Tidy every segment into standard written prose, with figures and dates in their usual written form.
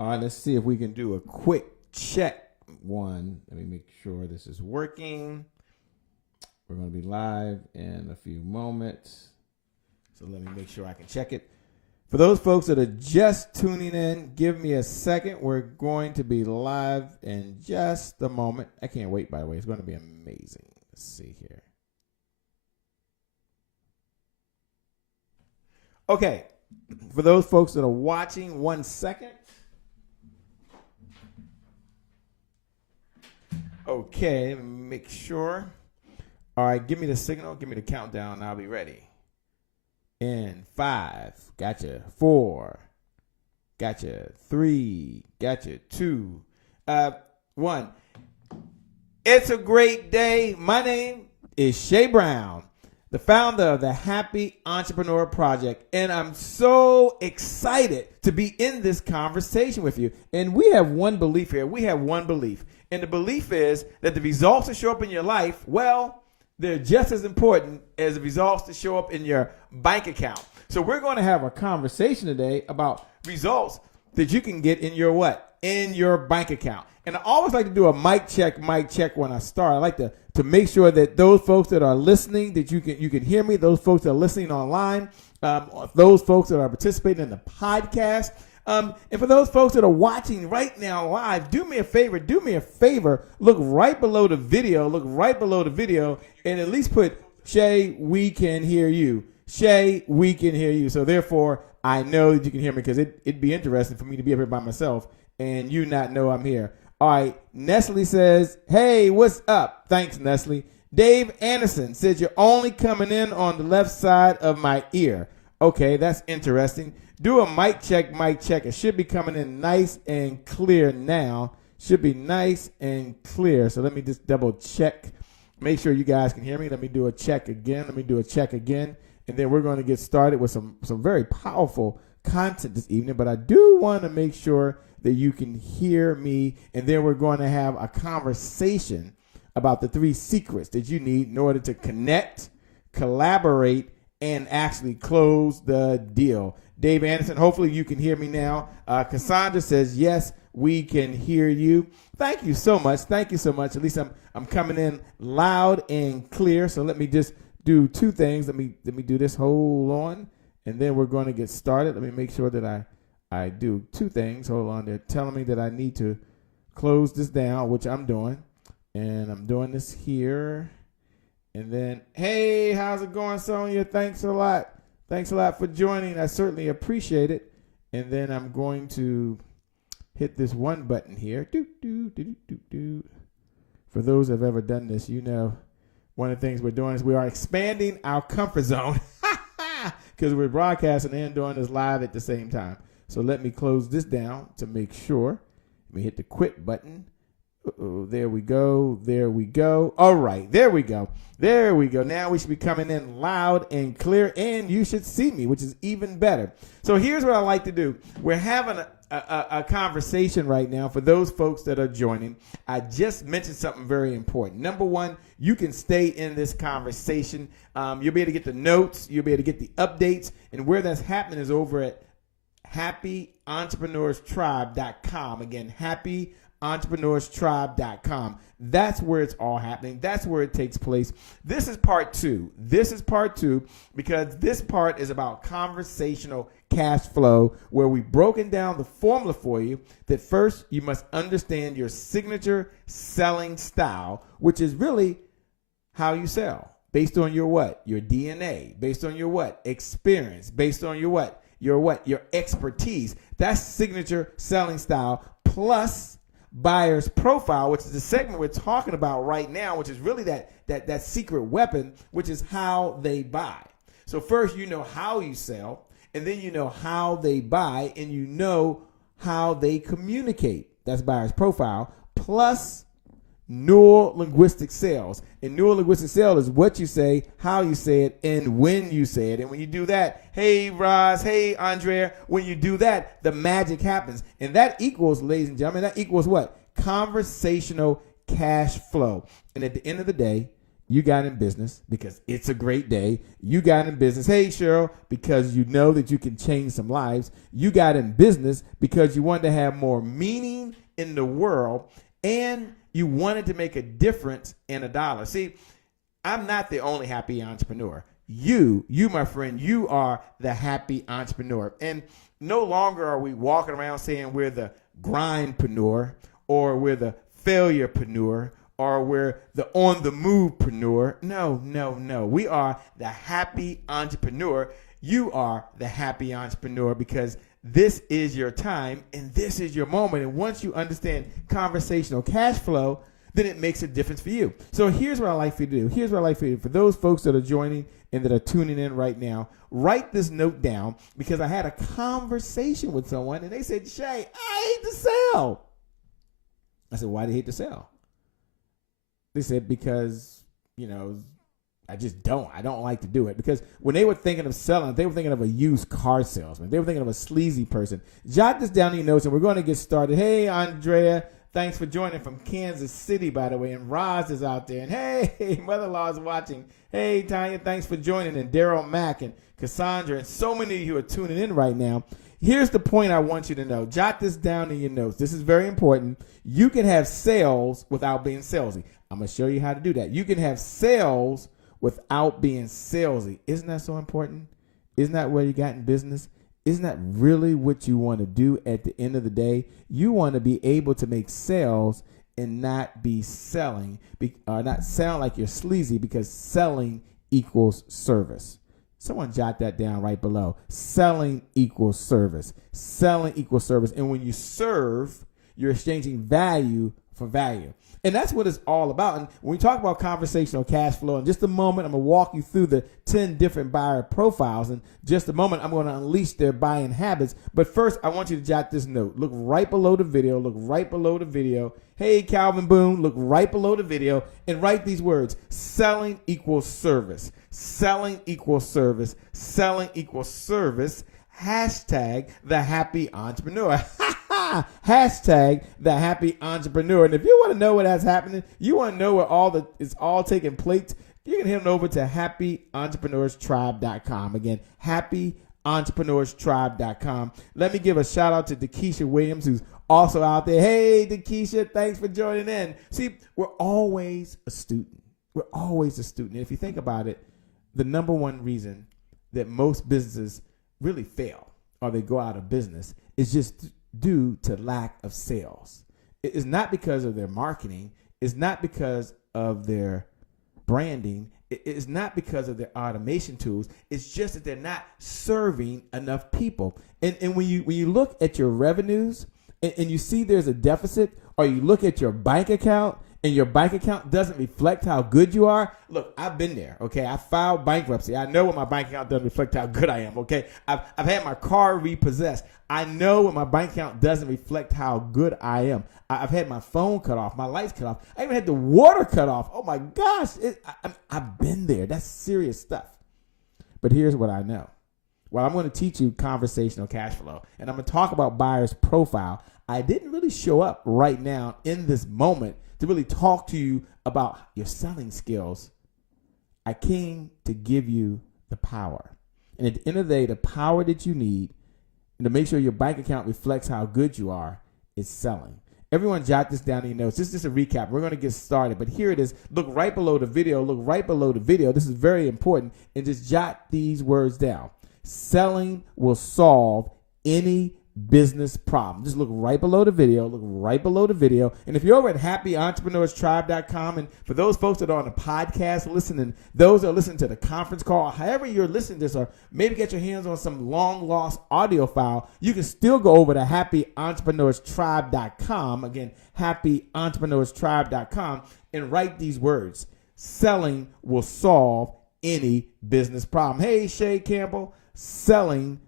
All right, let's see if we can do a quick check one. Let me make sure this is working. We're going to be live in a few moments. So let me make sure I can check it. For those folks that are just tuning in, give me a second. We're going to be live in just a moment. I can't wait, by the way. It's going to be amazing. Let's see here. Okay. For those folks that are watching, 1 second. Okay, let me make sure. All right, give me the signal. Give me the countdown. And I'll be ready. In 5, gotcha. 4, gotcha. 3, gotcha. 2, 1. It's a great day. My name is Shay Brown, the founder of the Happy Entrepreneur Project, and I'm so excited to be in this conversation with you. And we have one belief here. We have one belief. And the belief is that the results that show up in your life, well, they're just as important as the results that show up in your bank account. So we're going to have a conversation today about results that you can get in your what? In your bank account. And I always like to do a mic check when I start. I like to make sure that those folks that are listening, that you can hear me, those folks that are listening online, those folks that are participating in the podcast, and for those folks that are watching right now live, do me a favor, look right below the video, and at least put, Shay, we can hear you. Shay, we can hear you. So therefore, I know that you can hear me because it'd be interesting for me to be up here by myself and you not know I'm here. All right, Nestle says, hey, what's up? Thanks, Nestle. Dave Anderson says you're only coming in on the left side of my ear. Okay, that's interesting. Do a mic check. It should be coming in nice and clear now. Should be nice and clear. So let me just double check. Make sure you guys can hear me. Let me do a check again. And then we're going to get started with some very powerful content this evening. But I do want to make sure that you can hear me. And then we're going to have a conversation about the 3 secrets that you need in order to connect, collaborate, and actually close the deal. Dave Anderson, hopefully you can hear me now. Cassandra says, yes, we can hear you. Thank you so much. At least I'm coming in loud and clear. So let me just do 2 things. Let me do this. Hold on. And then we're going to get started. Let me make sure that I do 2 things. Hold on. They're telling me that I need to close this down, which I'm doing. And I'm doing this here. And then, hey, how's it going, Sonia? Thanks a lot for joining. I certainly appreciate it. And then I'm going to hit this one button here. For those that have ever done this, you know, one of the things we're doing is we are expanding our comfort zone because we're broadcasting and doing this live at the same time. So let me close this down to make sure. Let me hit the quit button. There we go. All right, there we go. Now we should be coming in loud and clear, and you should see me, which is even better. So here's what I like to do. We're having a conversation right now for those folks that are joining. I just mentioned something very important. Number one, you can stay in this conversation. You'll be able to get the notes. You'll be able to get the updates. And where that's happening is over at happyentrepreneurstribe.com. Again, happyentrepreneurstribe.com. That's where it's all happening. That's where it takes place. This is part 2. Because this part is about conversational cash flow, where we've broken down the formula for you that first you must understand your signature selling style, which is really how you sell based on your what? Your DNA, based on your what? Experience, based on your what? Your expertise. That's signature selling style plus buyer's profile, which is the segment we're talking about right now, which is really that secret weapon, which is how they buy. So first, you know how you sell, and then you know how they buy, and you know how they communicate. That's buyer's profile plus neuro-linguistic sales. And neuro-linguistic sales is what you say, how you say it, and when you say it. And when you do that, hey, Roz, hey, Andrea, when you do that, the magic happens. And that equals, ladies and gentlemen, that equals what? Conversational cash flow. And at the end of the day, you got in business because it's a great day. You got in business, hey, Cheryl, because you know that you can change some lives. You got in business because you wanted to have more meaning in the world, and you wanted to make a difference in a dollar. See, I'm not the only happy entrepreneur. You, my friend, you are the happy entrepreneur. And no longer are we walking around saying we're the grindpreneur, or we're the failurepreneur, or we're the on-the-movepreneur. No. We are the happy entrepreneur. You are the happy entrepreneur because this is your time and this is your moment. And once you understand conversational cash flow, then it makes a difference for you. So here's what I like for you to do. For those folks that are joining and that are tuning in right now, write this note down, because I had a conversation with someone and they said, Shay, I hate to sell. I said, why do you hate to sell? They said, because, I just don't. I don't like to do it. Because when they were thinking of selling, they were thinking of a used car salesman. They were thinking of a sleazy person. Jot this down in your notes and we're going to get started. Hey, Andrea, thanks for joining from Kansas City, by the way. And Roz is out there. And hey, mother-in-law is watching. Hey, Tanya, thanks for joining. And Daryl Mack and Cassandra and so many of you are tuning in right now. Here's the point I want you to know. Jot this down in your notes. This is very important. You can have sales without being salesy. I'm going to show you how to do that. You can have sales without being salesy. Isn't that so important? Isn't that what you got in business? Isn't that really what you want to do at the end of the day? You want to be able to make sales and not be selling, not sound like you're sleazy, because selling equals service. Someone jot that down right below. Selling equals service. Selling equals service. And when you serve, you're exchanging value for value. And that's what it's all about. And when we talk about conversational cash flow, in just a moment, I'm going to walk you through the 10 different buyer profiles. In just a moment, I'm going to unleash their buying habits. But first, I want you to jot this note. Look right below the video. Look right below the video. Hey, Calvin Boone, look right below the video and write these words. Selling equals service. Selling equals service. Selling equals service. Hashtag the happy entrepreneur. Hashtag the happy entrepreneur. And if you want to know what that's happening, you want to know where it's all taking place, you can head on over to happyentrepreneurs.tribe.com. Again, happyentrepreneurs.tribe.com. Let me give a shout out to Dakisha Williams, who's also out there. Hey, Dakisha, thanks for joining in. See, we're always a student. We're always a student. And if you think about it, the number one reason that most businesses really fail or they go out of business is just due to lack of sales. It is not because of their marketing. It's not because of their branding. It is not because of their automation tools. It's just that they're not serving enough people. And when you look at your revenues and you see there's a deficit, or you look at your bank account and your bank account doesn't reflect how good you are, look, I've been there, okay? I filed bankruptcy. I know when my bank account doesn't reflect how good I am, okay? I've had my car repossessed. I know when my bank account doesn't reflect how good I am. I've had my phone cut off, my lights cut off. I even had the water cut off. Oh, my gosh. I've been there. That's serious stuff. But here's what I know. Well, I'm going to teach you conversational cash flow, and I'm going to talk about buyer's profile. I didn't really show up right now in this moment to really talk to you about your selling skills. I came to give you the power. And at the end of the day, the power that you need and to make sure your bank account reflects how good you are is selling. Everyone jot this down in your notes. This is just a recap. We're going to get started, but here it is. Look right below the video. Look right below the video. This is very important. And just jot these words down. Selling will solve any business problem. Just look right below the video. Look right below the video. And if you're over at happyentrepreneurs.tribe.com, and for those folks that are on the podcast listening, those that are listening to the conference call, however you're listening to this, or maybe get your hands on some long lost audio file, you can still go over to happyentrepreneurs.tribe.com. Again, happyentrepreneurs.tribe.com, and write these words. Selling will solve any business problem. Hey, Shay Campbell, selling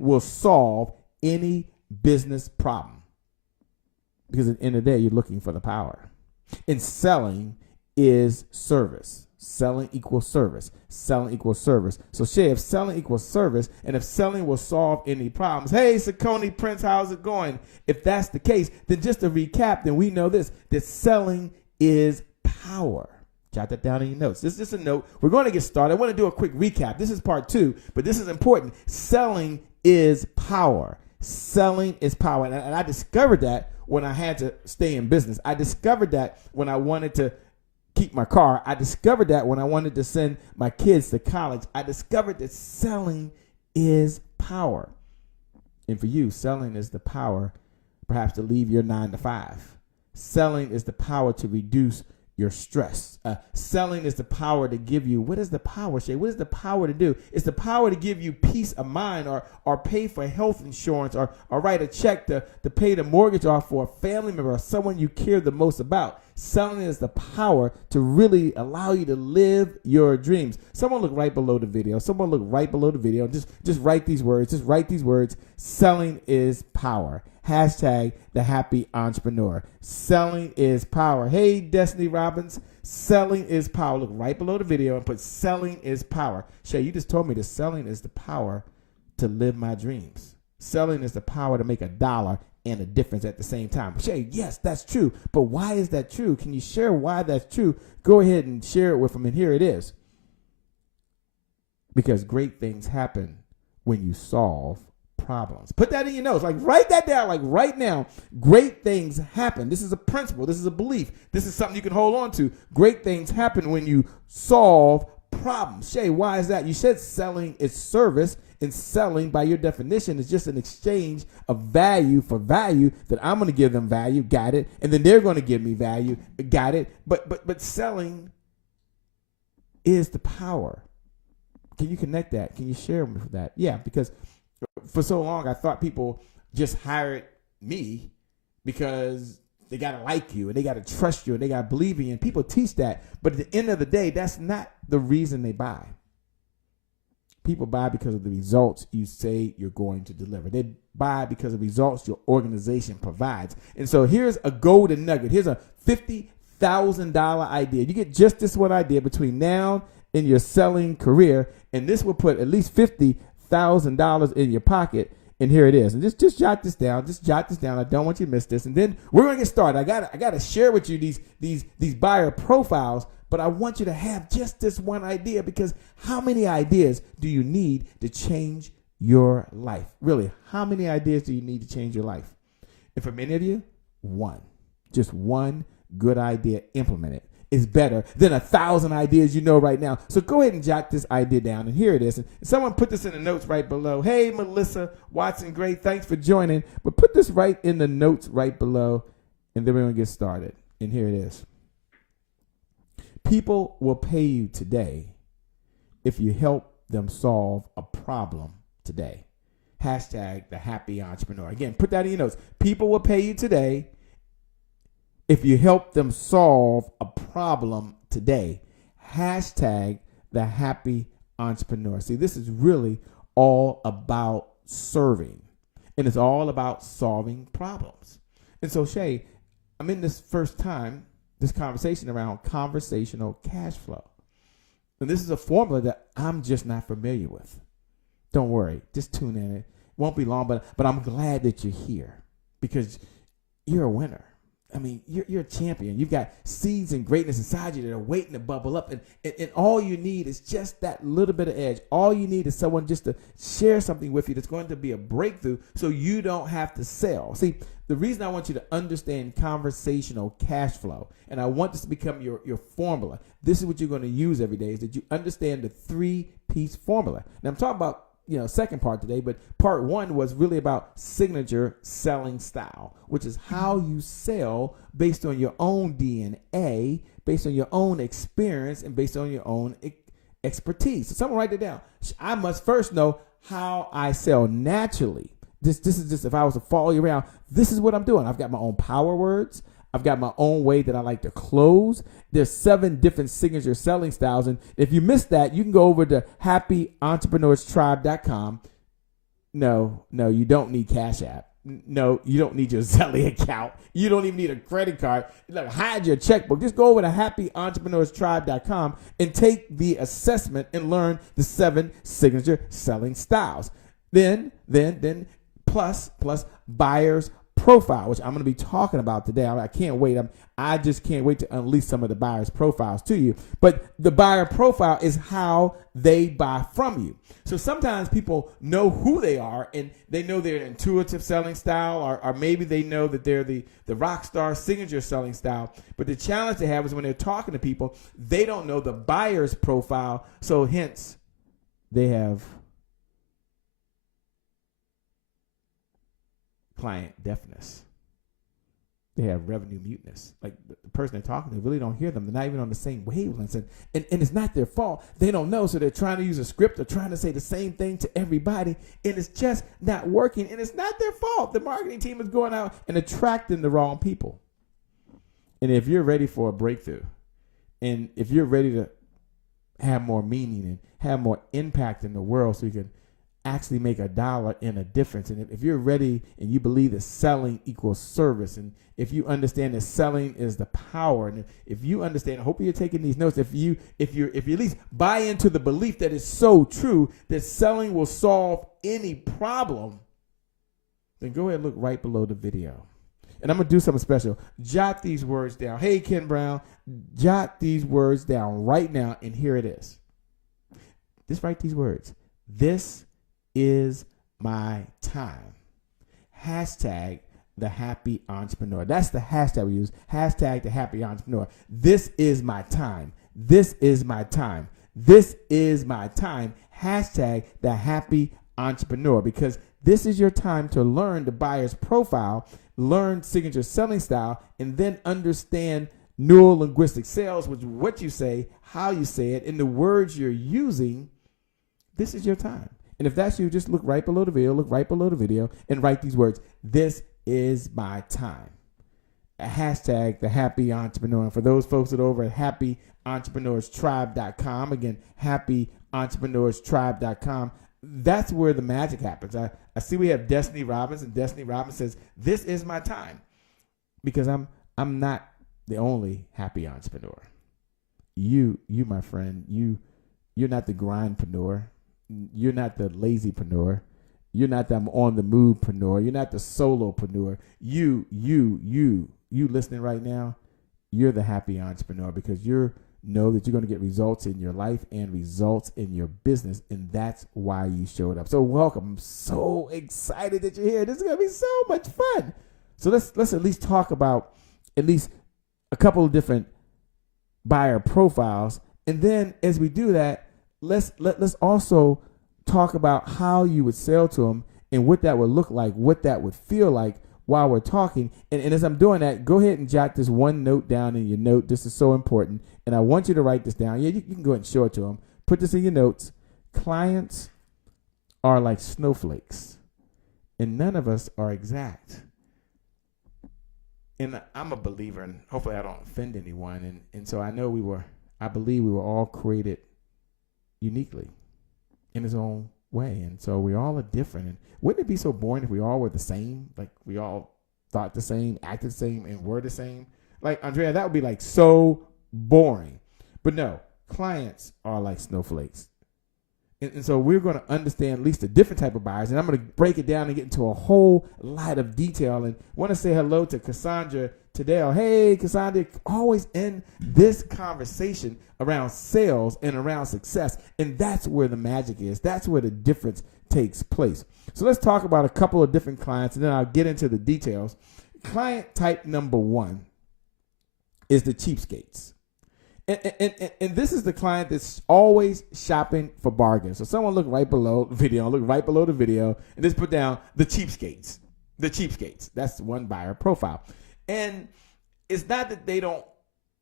will solve any business problem. Because at the end of the day, you're looking for the power. And selling is service. Selling equals service. Selling equals service. So Shay, if selling equals service, and if selling will solve any problems, hey, Sakoni Prince, how's it going? If that's the case, then just to recap, then we know this, that selling is power. Jot that down in your notes. This is just a note. We're going to get started. I want to do a quick recap. This is part 2, but this is important. Selling is power. Selling is power. And I discovered that when I had to stay in business. I discovered that when I wanted to keep my car. I discovered that when I wanted to send my kids to college. I discovered that selling is power. And for you, selling is the power perhaps to leave your 9 to 5. Selling is the power to reduce your stress. Selling is the power to give you, what is the power, Shay? What is the power to do? It's the power to give you peace of mind or pay for health insurance or write a check to pay the mortgage off for a family member or someone you care the most about. Selling is the power to really allow you to live your dreams. Someone look right below the video. Someone look right below the video. Just write these words. Just write these words. Selling is power. Hashtag the happy entrepreneur. Selling is power. Hey, Destiny Robbins, selling is power. Look right below the video and put selling is power. Shay, you just told me that selling is the power to live my dreams. Selling is the power to make $1 and a difference at the same time. Shay, yes, that's true. But why is that true? Can you share why that's true? Go ahead and share it with them. And here it is. Because great things happen when you solve problems. Put that in your notes. Like, write that down. Like, right now, great things happen. This is a principle. This is a belief. This is something you can hold on to. Great things happen when you solve problems. Shay, why is that? You said selling is service, and selling, by your definition, is just an exchange of value for value, that I'm going to give them value. Got it. And then they're going to give me value. Got it. But selling is the power. Can you connect that? Can you share with that? Yeah, because for so long, I thought people just hired me because they got to like you and they got to trust you and they got to believe in you. And people teach that. But at the end of the day, that's not the reason they buy. People buy because of the results you say you're going to deliver. They buy because of results your organization provides. And so here's a golden nugget. Here's a $50,000 idea. You get just this one idea between now and your selling career, and this will put at least $50,000 in your pocket. And here it is. And just jot this down. Just jot this down. I don't want you to miss this. And then we're going to get started. I got to share with you these buyer profiles, but I want you to have just this one idea, because how many ideas do you need to change your life? Really, how many ideas do you need to change your life? And for many of you, one. Just one good idea, implement it, is better than 1,000 ideas you know right now. So go ahead and jot this idea down. And here it is. And someone put this in the notes right below. Hey, Melissa Watson, great. Thanks for joining. But put this right in the notes right below, and then we're going to get started. And here it is. People will pay you today if you help them solve a problem today. Hashtag the happy entrepreneur. Again, put that in your notes. People will pay you today if you help them solve a problem today. Hashtag the happy entrepreneur. See, this is really all about serving, and it's all about solving problems. And so, Shay, I'm in this first time, this conversation around conversational cash flow. And this is a formula that I'm just not familiar with. Don't worry, just tune in. It won't be long, but I'm glad that you're here, because you're a winner. I mean, you're a champion. You've got seeds and greatness inside you that are waiting to bubble up. And all you need is just that little bit of edge. All you need is someone just to share something with you that's going to be a breakthrough, so you don't have to sell. See, the reason I want you to understand conversational cash flow, and I want this to become your formula, this is what you're going to use every day, is that you understand the 3-piece formula. Now, I'm talking about second part today, but part 1 was really about signature selling style, which is how you sell based on your own DNA, based on your own experience, and based on your own expertise. So someone write it down. I must first know how I sell naturally. This is just, if I was to follow you around, this is what I'm doing. I've got my own power words. I've got my own way that I like to close. There's 7 different signature selling styles. And if you missed that, you can go over to happyentrepreneurstribe.com. No, you don't need Cash App. No, you don't need your Zelle account. You don't even need a credit card. Look, hide your checkbook. Just go over to happyentrepreneurstribe.com and take the assessment and learn the 7 signature selling styles. Then plus buyer's profile, which I'm going to be talking about today. I can't wait. I just can't wait to unleash some of the buyer's profiles to you. But the buyer profile is how they buy from you. So sometimes people know who they are, and they know their intuitive selling style, or maybe they know that they're the rock star signature selling style. But the challenge they have is when they're talking to people, they don't know the buyer's profile. So hence, they have client deafness. They have revenue muteness. Like the person they're talking to really don't hear them. They're not even on the same wavelengths. And it's not their fault. They don't know. So they're trying to use a script or trying to say the same thing to everybody. And it's just not working. And it's not their fault. The marketing team is going out and attracting the wrong people. And if you're ready for a breakthrough, and if you're ready to have more meaning and have more impact in the world so you can actually make a dollar in a difference. And if you're ready and you believe that selling equals service, and if you understand that selling is the power, and if you understand, I hope you're taking these notes, if you at least buy into the belief that it's so true that selling will solve any problem, then go ahead and look right below the video. And I'm going to do something special. Jot these words down. Hey, Ken Brown, jot these words down right now, and here it is. Just write these words. This is my time. Hashtag the happy entrepreneur. That's the hashtag we use. Hashtag the happy entrepreneur. This is my time. This is my time. This is my time. Hashtag the happy entrepreneur, because this is your time to learn the buyer's profile, learn signature selling style, and then understand neuro-linguistic sales, which is what you say, how you say it, and the words you're using. This is your time. And if that's you, just look right below the video, and write these words. This is my time. Hashtag the happy entrepreneur. And for those folks that are over at happyentrepreneurstribe.com, again, happyentrepreneurstribe.com, that's where the magic happens. I see we have Destiny Robbins, and Destiny Robbins says, this is my time, because I'm not the only happy entrepreneur. You, my friend, you're not the grindpreneur. You're not the lazypreneur. You're not the I'm on the movepreneur. You're not the solopreneur. You listening right now, you're the happy entrepreneur, because you know that you're going to get results in your life and results in your business, and that's why you showed up. So welcome. I'm so excited that you're here. This is going to be so much fun. So let's at least talk about at least a couple of different buyer profiles, and then as we do that, let's also talk about how you would sell to them and what that would look like, what that would feel like while we're talking. And as I'm doing that, go ahead and jot this one note down in your note. This is so important. And I want you to write this down. Yeah, you can go ahead and show it to them. Put this in your notes. Clients are like snowflakes, and none of us are exact. And I'm a believer, and hopefully I don't offend anyone. And so I believe we were all created uniquely in his own way. And so we all are different. And wouldn't it be so boring if we all were the same? Like we all thought the same, acted the same, and were the same? Like, Andrea, that would be like so boring. But no, clients are like snowflakes. And so we're going to understand at least a different type of buyers. And I'm going to break it down and get into a whole lot of detail. And want to say hello to Cassandra Tadell. Hey, Cassandra, always in this conversation around sales and around success. And that's where the magic is. That's where the difference takes place. So let's talk about a couple of different clients, and then I'll get into the details. Client type number one is the cheapskates. And this is the client that's always shopping for bargains. So someone look right below the video, and just put down the cheapskates. The cheapskates. That's one buyer profile. And it's not that they don't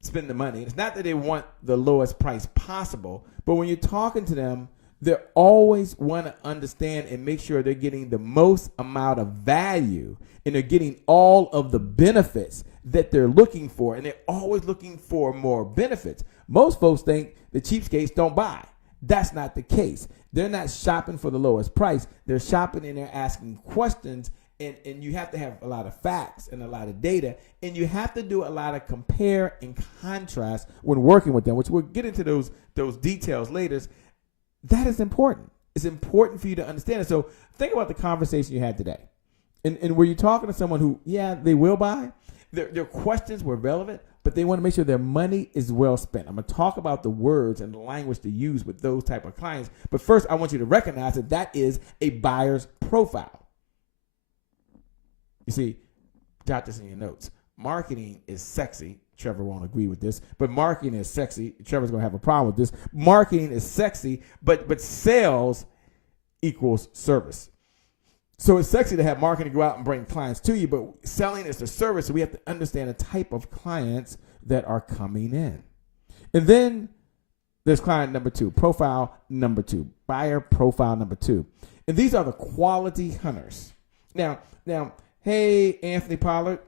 spend the money. It's not that they want the lowest price possible. But when you're talking to them, they always want to understand and make sure they're getting the most amount of value, and they're getting all of the benefits that they're looking for, and they're always looking for more benefits. Most folks think the cheapskates don't buy. That's not the case. They're not shopping for the lowest price. They're shopping and they're asking questions, and you have to have a lot of facts and a lot of data, and you have to do a lot of compare and contrast when working with them, which we'll get into those details later. That is important. It's important for you to understand it. So think about the conversation you had today. And were you talking to someone who, yeah, they will buy? Their questions were relevant, but they want to make sure their money is well spent. I'm going to talk about the words and the language to use with those type of clients. But first, I want you to recognize that that is a buyer's profile. You see, jot this in your notes. Marketing is sexy. Trevor won't agree with this, but marketing is sexy. Trevor's going to have a problem with this. Marketing is sexy, but sales equals service. So it's sexy to have marketing go out and bring clients to you, but selling is the service. So we have to understand the type of clients that are coming in. And then there's client number 2, profile number 2, buyer profile number 2. And these are the quality hunters. Now, hey, Anthony Pollard,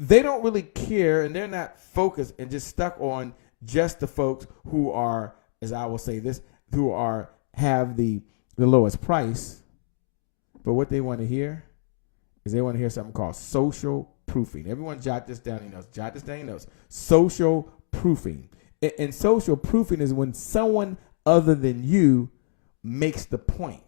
they don't really care, and they're not focused and just stuck on just the folks who are, as I will say this, who have the lowest price. But what they want to hear is they want to hear something called social proofing. Everyone jot this down in notes. Jot this down in notes. Social proofing. And social proofing is when someone other than you makes the point.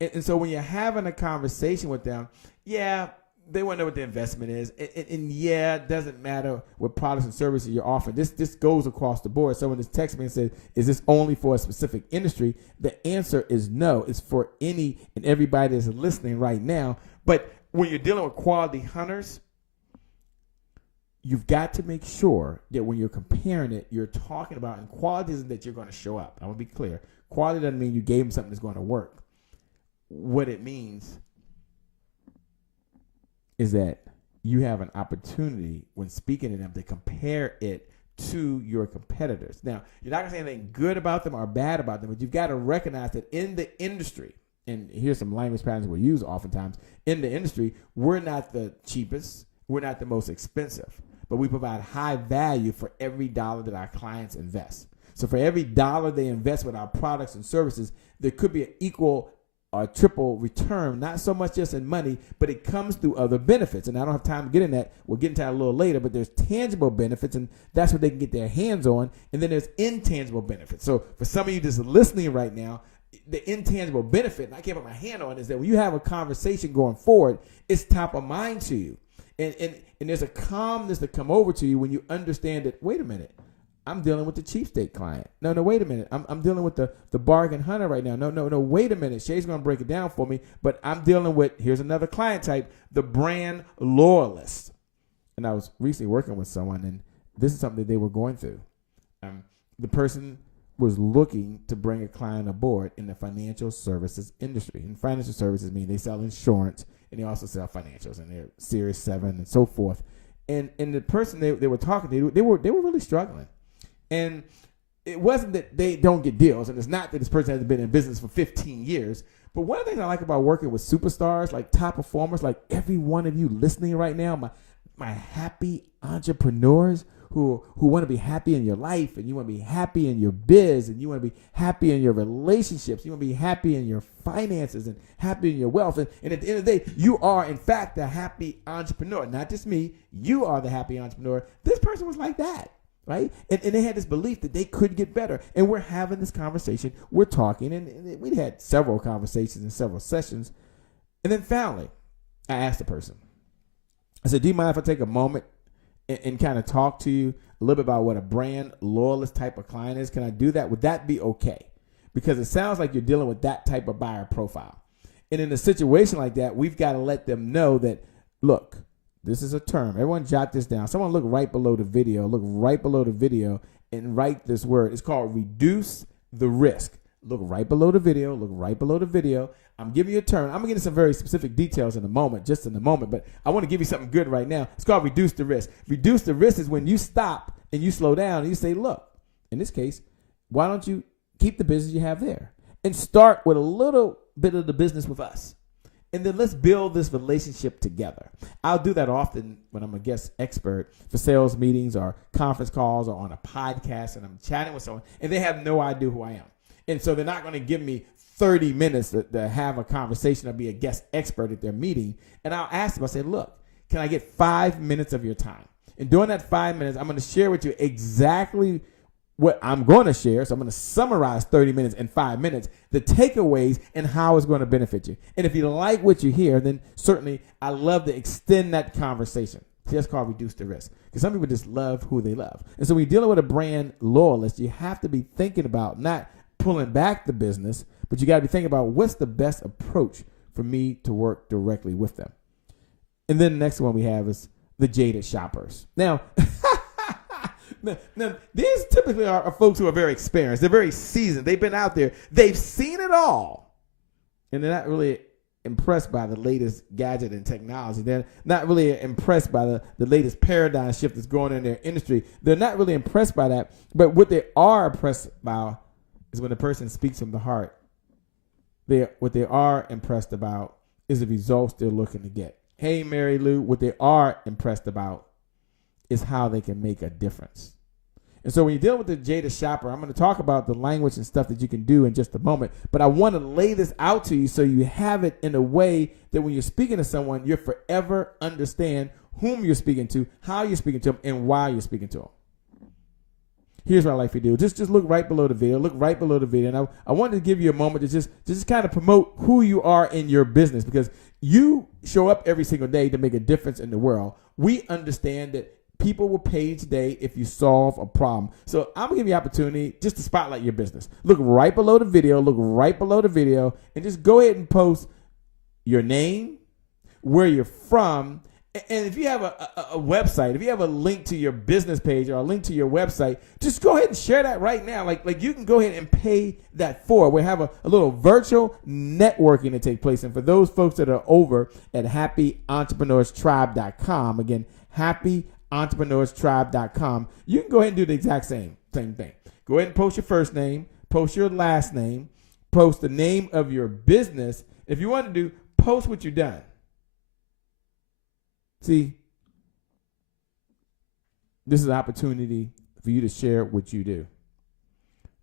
And so when you're having a conversation with them, yeah, they want to know what the investment is. And yeah, it doesn't matter what products and services you're offering. This goes across the board. Someone just texted me and said, is this only for a specific industry? The answer is no. It's for any and everybody that's listening right now. But when you're dealing with quality hunters, you've got to make sure that when you're comparing it, you're talking about, and quality isn't that you're going to show up. I want to be clear. Quality doesn't mean you gave them something that's going to work. What it means is that you have an opportunity when speaking to them to compare it to your competitors. Now, you're not going to say anything good about them or bad about them, but you've got to recognize that in the industry, and here's some language patterns we use oftentimes, in the industry, we're not the cheapest, we're not the most expensive, but we provide high value for every dollar that our clients invest. So for every dollar they invest with our products and services, there could be an equal or triple return, not so much just in money, but it comes through other benefits. And I don't have time to get in that. We'll get into that a little later, but there's tangible benefits, and that's what they can get their hands on. And then there's intangible benefits. So for some of you just listening right now, the intangible benefit, and I can't put my hand on, is that when you have a conversation going forward, it's top of mind to you. And there's a calmness that come over to you when you understand that, wait a minute, I'm dealing with the cheapskate client. No, wait a minute. I'm dealing with the bargain hunter right now. No, wait a minute. Shay's going to break it down for me, but I'm dealing with, here's another client type, the brand loyalist. And I was recently working with someone, and this is something that they were going through. The person was looking to bring a client aboard in the financial services industry. And financial services mean they sell insurance, and they also sell financials, and they're Series 7 and so forth. And the person they were talking to, they were really struggling. And it wasn't that they don't get deals, and it's not that this person hasn't been in business for 15 years. But one of the things I like about working with superstars, like top performers, like every one of you listening right now, my happy entrepreneurs who want to be happy in your life, and you want to be happy in your biz, and you want to be happy in your relationships, you want to be happy in your finances and happy in your wealth. And at the end of the day, you are, in fact, the happy entrepreneur. Not just me. You are the happy entrepreneur. This person was like that. Right? And they had this belief that they could get better. And we're having this conversation. We're talking. And we had several conversations and several sessions. And then finally, I asked the person. I said, do you mind if I take a moment and kind of talk to you a little bit about what a brand loyalist type of client is? Can I do that? Would that be okay? Because it sounds like you're dealing with that type of buyer profile. And in a situation like that, we've got to let them know that, look, this is a term. Everyone jot this down. Someone look right below the video. Look right below the video and write this word. It's called reduce the risk. Look right below the video. Look right below the video. I'm giving you a term. I'm going to get into some very specific details in a moment, just in a moment, but I want to give you something good right now. It's called reduce the risk. Reduce the risk is when you stop and you slow down and you say, look, in this case, why don't you keep the business you have there and start with a little bit of the business with us? And then let's build this relationship together. I'll do that often when I'm a guest expert for sales meetings or conference calls or on a podcast, and I'm chatting with someone, and they have no idea who I am. And so they're not going to give me 30 minutes to have a conversation or be a guest expert at their meeting. And I'll ask them, I say, look, can I get 5 minutes of your time? And during that 5 minutes, I'm going to share with you exactly what I'm going to share. So I'm going to summarize 30 minutes in 5 minutes, the takeaways and how it's going to benefit you. And if you like what you hear, then certainly I love to extend that conversation. See, that's called reduce the risk. Because some people just love who they love. And so when you're dealing with a brand loyalist, you have to be thinking about not pulling back the business, but you got to be thinking about what's the best approach for me to work directly with them. And then the next one we have is the jaded shoppers. Now, now, these typically are folks who are very experienced. They're very seasoned. They've been out there. They've seen it all. And they're not really impressed by the latest gadget and technology. They're not really impressed by the latest paradigm shift that's going on in their industry. They're not really impressed by that. But what they are impressed by is when a person speaks from the heart. What they are impressed about is the results they're looking to get. Hey, Mary Lou, what they are impressed about is how they can make a difference. And so when you're dealing with the jaded shopper, I'm going to talk about the language and stuff that you can do in just a moment. But I want to lay this out to you so you have it in a way that when you're speaking to someone, you'll forever understand whom you're speaking to, how you're speaking to them, and why you're speaking to them. Here's what I like for you to do. Just look right below the video. Look right below the video. And I wanted to give you a moment to just kind of promote who you are in your business, because you show up every single day to make a difference in the world. We understand that people will pay today if you solve a problem. So I'm going to give you an opportunity just to spotlight your business. Look right below the video. Look right below the video. And just go ahead and post your name, where you're from. And if you have a website, if you have a link to your business page or a link to your website, just go ahead and share that right now. Like you can go ahead and pay that forward. We have a little virtual networking to take place. And for those folks that are over at happyentrepreneurs.tribe.com, again, happyentrepreneurs.tribe.com, you can go ahead and do the exact same thing. Go ahead and post your first name, post your last name, post the name of your business. If you want to do, post what you've done. See, this is an opportunity for you to share what you do.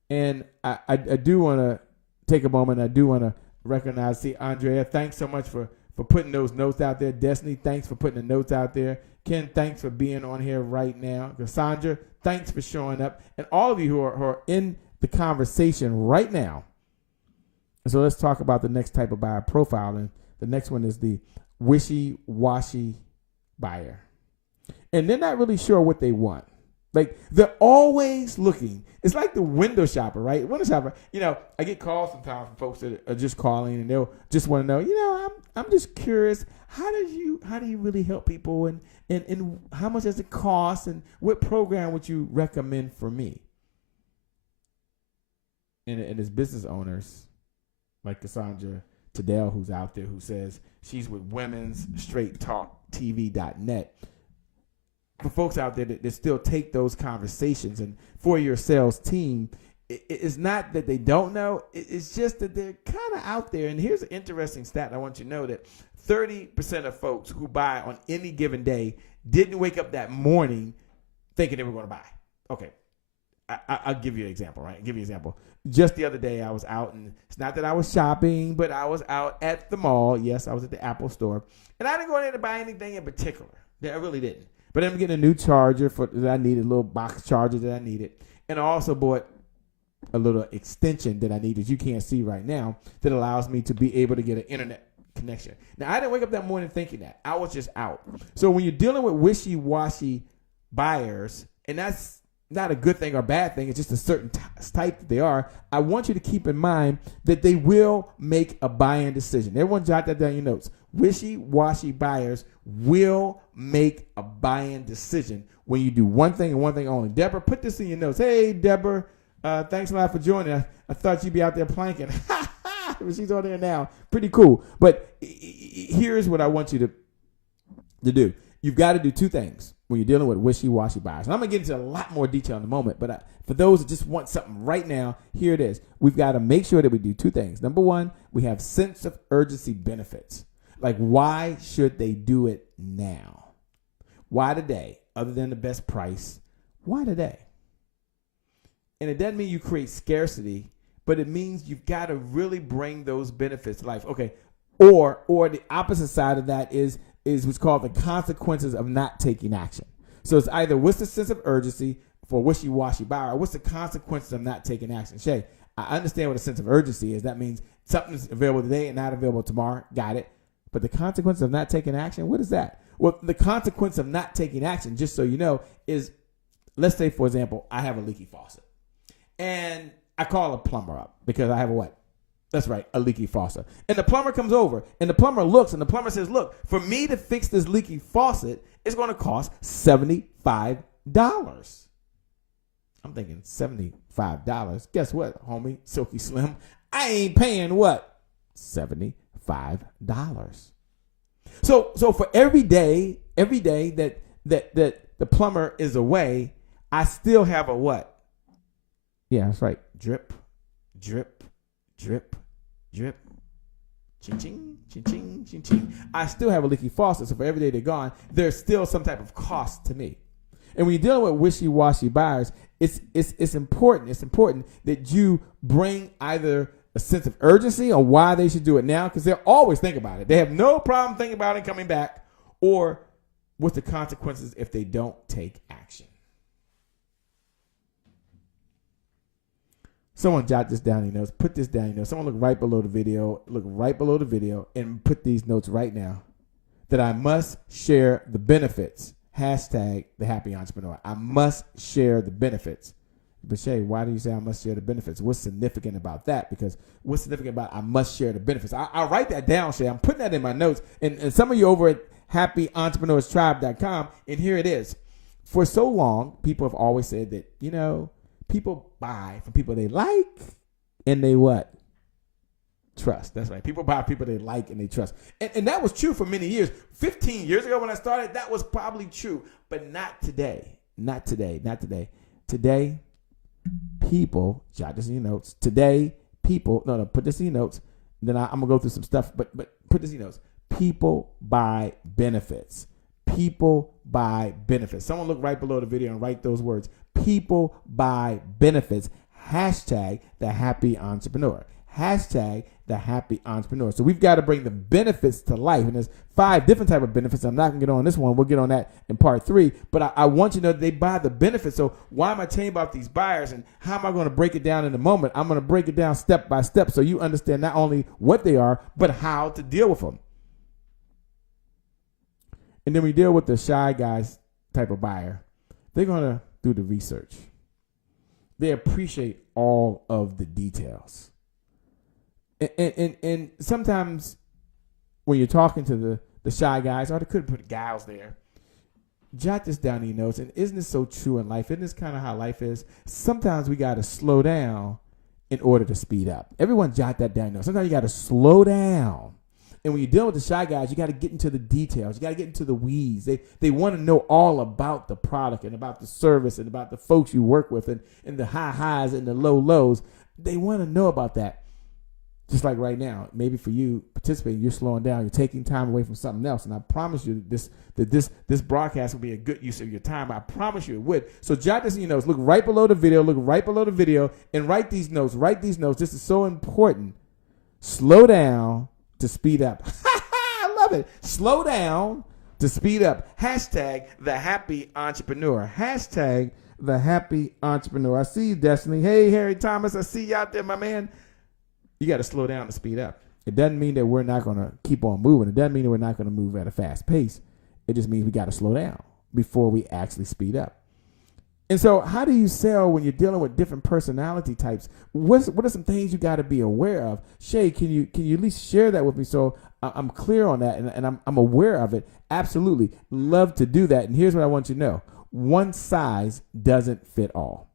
And I do want to take a moment. I do want to recognize, see, Andrea, thanks so much for putting those notes out there. Destiny, thanks for putting the notes out there. Ken, thanks for being on here right now. Cassandra, thanks for showing up. And all of you who are in the conversation right now. So let's talk about the next type of buyer profile. And the next one is the wishy-washy buyer. And they're not really sure what they want. Like, they're always looking. It's like the window shopper, right? Window shopper, I get calls sometimes from folks that are just calling and they'll just want to know, I'm just curious, how do you really help people, and how much does it cost, and what program would you recommend for me? And as business owners, like Cassandra Tadell, who's out there, who says she's with Women's Straight Talk TV.net. For folks out there that still take those conversations, and for your sales team, it's not that they don't know. It's just that they're kind of out there. And here's an interesting stat. I want you to know that 30% of folks who buy on any given day didn't wake up that morning thinking they were going to buy. Okay, I'll give you an example, right? I'll give you an example. Just the other day, I was out, and it's not that I was shopping, but I was out at the mall. Yes, I was at the Apple store, and I didn't go in there to buy anything in particular. I really didn't. But I'm getting a new charger that I needed, a little box charger that I needed, and I also bought a little extension that I needed, you can't see right now, that allows me to be able to get an internet connection. Now, I didn't wake up that morning thinking that. I was just out. So when you're dealing with wishy-washy buyers, and that's not a good thing or bad thing, it's just a certain type that they are, I want you to keep in mind that they will make a buying decision. Everyone jot that down in your notes. Wishy-washy buyers will make a buying decision when you do one thing and one thing only. Deborah, put this in your notes. Hey, Deborah, thanks a lot for joining. I thought you'd be out there planking. She's on there now. Pretty cool. But here's what I want you to do. You've got to do two things when you're dealing with wishy-washy buyers. And I'm going to get into a lot more detail in a moment, but for those that just want something right now, here it is. We've got to make sure that we do two things. Number one, we have sense of urgency benefits. Like, why should they do it now? Why today? Other than the best price, why today? And it doesn't mean you create scarcity, but it means you've got to really bring those benefits to life. Okay, or the opposite side of that is what's called the consequences of not taking action. So it's either what's the sense of urgency for a wishy-washy buyer? What's the consequences of not taking action? Shay, I understand what a sense of urgency is. That means something's available today and not available tomorrow. Got it. But the consequence of not taking action, what is that? Well, the consequence of not taking action, just so you know, is, let's say, for example, I have a leaky faucet. And I call a plumber up because I have a what? That's right, a leaky faucet. And the plumber comes over, and the plumber looks, and the plumber says, look, for me to fix this leaky faucet, it's going to cost $75. I'm thinking $75. Guess what, homie? Silky Slim? I ain't paying what? $75. So for every day that the plumber is away, I still have a what? Yeah, that's right. Drip, drip, drip, drip. Ching, ching, ching, ching, ching, ching. I still have a leaky faucet, so for every day they're gone, there's still some type of cost to me. And when you're dealing with wishy-washy buyers, it's important. It's important that you bring either a sense of urgency on why they should do it now, because they'll always think about it. They have no problem thinking about it coming back, or what's the consequences if they don't take action. Someone jot this down in your notes. Put this down in your notes. Someone look right below the video. Look right below the video and put these notes right now. That I must share the benefits. Hashtag the happy entrepreneur. I must share the benefits. But Shay, why do you say I must share the benefits? What's significant about that? Because what's significant about I must share the benefits? I'll write that down, Shay. I'm putting that in my notes. And some of you over at happyentrepreneurs.tribe.com, and here it is. For so long, people have always said that, you know, people buy from people they like and they what? Trust. That's right. People buy people they like and they trust. And that was true for many years. 15 years ago when I started, that was probably true. But not today. Not today. Not today. Today, people, jot this in your notes. Today, people, put this in your notes. Then I'm going to go through some stuff, but put this in your notes. People buy benefits. People buy benefits. Someone look right below the video and write those words. People buy benefits. Hashtag the happy entrepreneur. Hashtag the happy entrepreneur. So we've got to bring the benefits to life. And there's 5 different type of benefits. I'm not going to get on this one. We'll get on that in part 3. But I want you to know that they buy the benefits. So why am I telling you about these buyers and how am I going to break it down in a moment? I'm going to break it down step by step so you understand not only what they are, but how to deal with them. And then we deal with the shy guys type of buyer. They're going to do the research. They appreciate all of the details. And sometimes when you're talking to the shy guys, or they could put gals there, jot this down in your notes. And isn't this so true in life? Isn't this kind of how life is? Sometimes we got to slow down in order to speed up. Everyone jot that down. Sometimes you got to slow down. And when you're dealing with the shy guys, you got to get into the details. You got to get into the weeds. They want to know all about the product and about the service and about the folks you work with and the high highs and the low lows. They want to know about that. Just like right now, maybe for you participating, you're slowing down. You're taking time away from something else. And I promise you that this broadcast will be a good use of your time. I promise you it would. So jot this in your notes. Look right below the video. Look right below the video and write these notes. Write these notes. This is so important. Slow down to speed up. I love it. Slow down to speed up. Hashtag the happy entrepreneur. Hashtag the happy entrepreneur. I see you, Destiny. Hey, Harry Thomas. I see you out there, my man. You got to slow down to speed up. It doesn't mean that we're not going to keep on moving. It doesn't mean that we're not going to move at a fast pace. It just means we got to slow down before we actually speed up. And so how do you sell when you're dealing with different personality types? What are some things you got to be aware of? Shay, can you at least share that with me so I'm clear on that and I'm aware of it? Absolutely. Love to do that. And here's what I want you to know. One size doesn't fit all.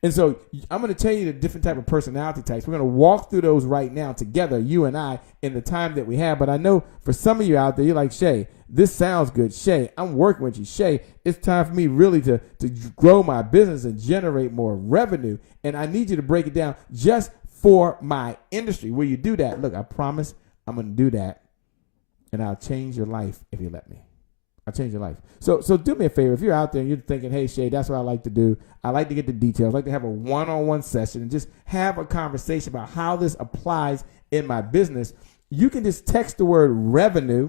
And so I'm going to tell you the different type of personality types. We're going to walk through those right now together, you and I, in the time that we have. But I know for some of you out there, you're like, Shay, this sounds good. Shay, I'm working with you. Shay, it's time for me really to grow my business and generate more revenue. And I need you to break it down just for my industry. Will you do that? Look, I promise I'm going to do that. And I'll change your life if you let me. I'll change your life. So do me a favor. If you're out there and you're thinking, hey, Shay, that's what I like to do. I like to get the details. I like to have a one-on-one session and just have a conversation about how this applies in my business. You can just text the word revenue,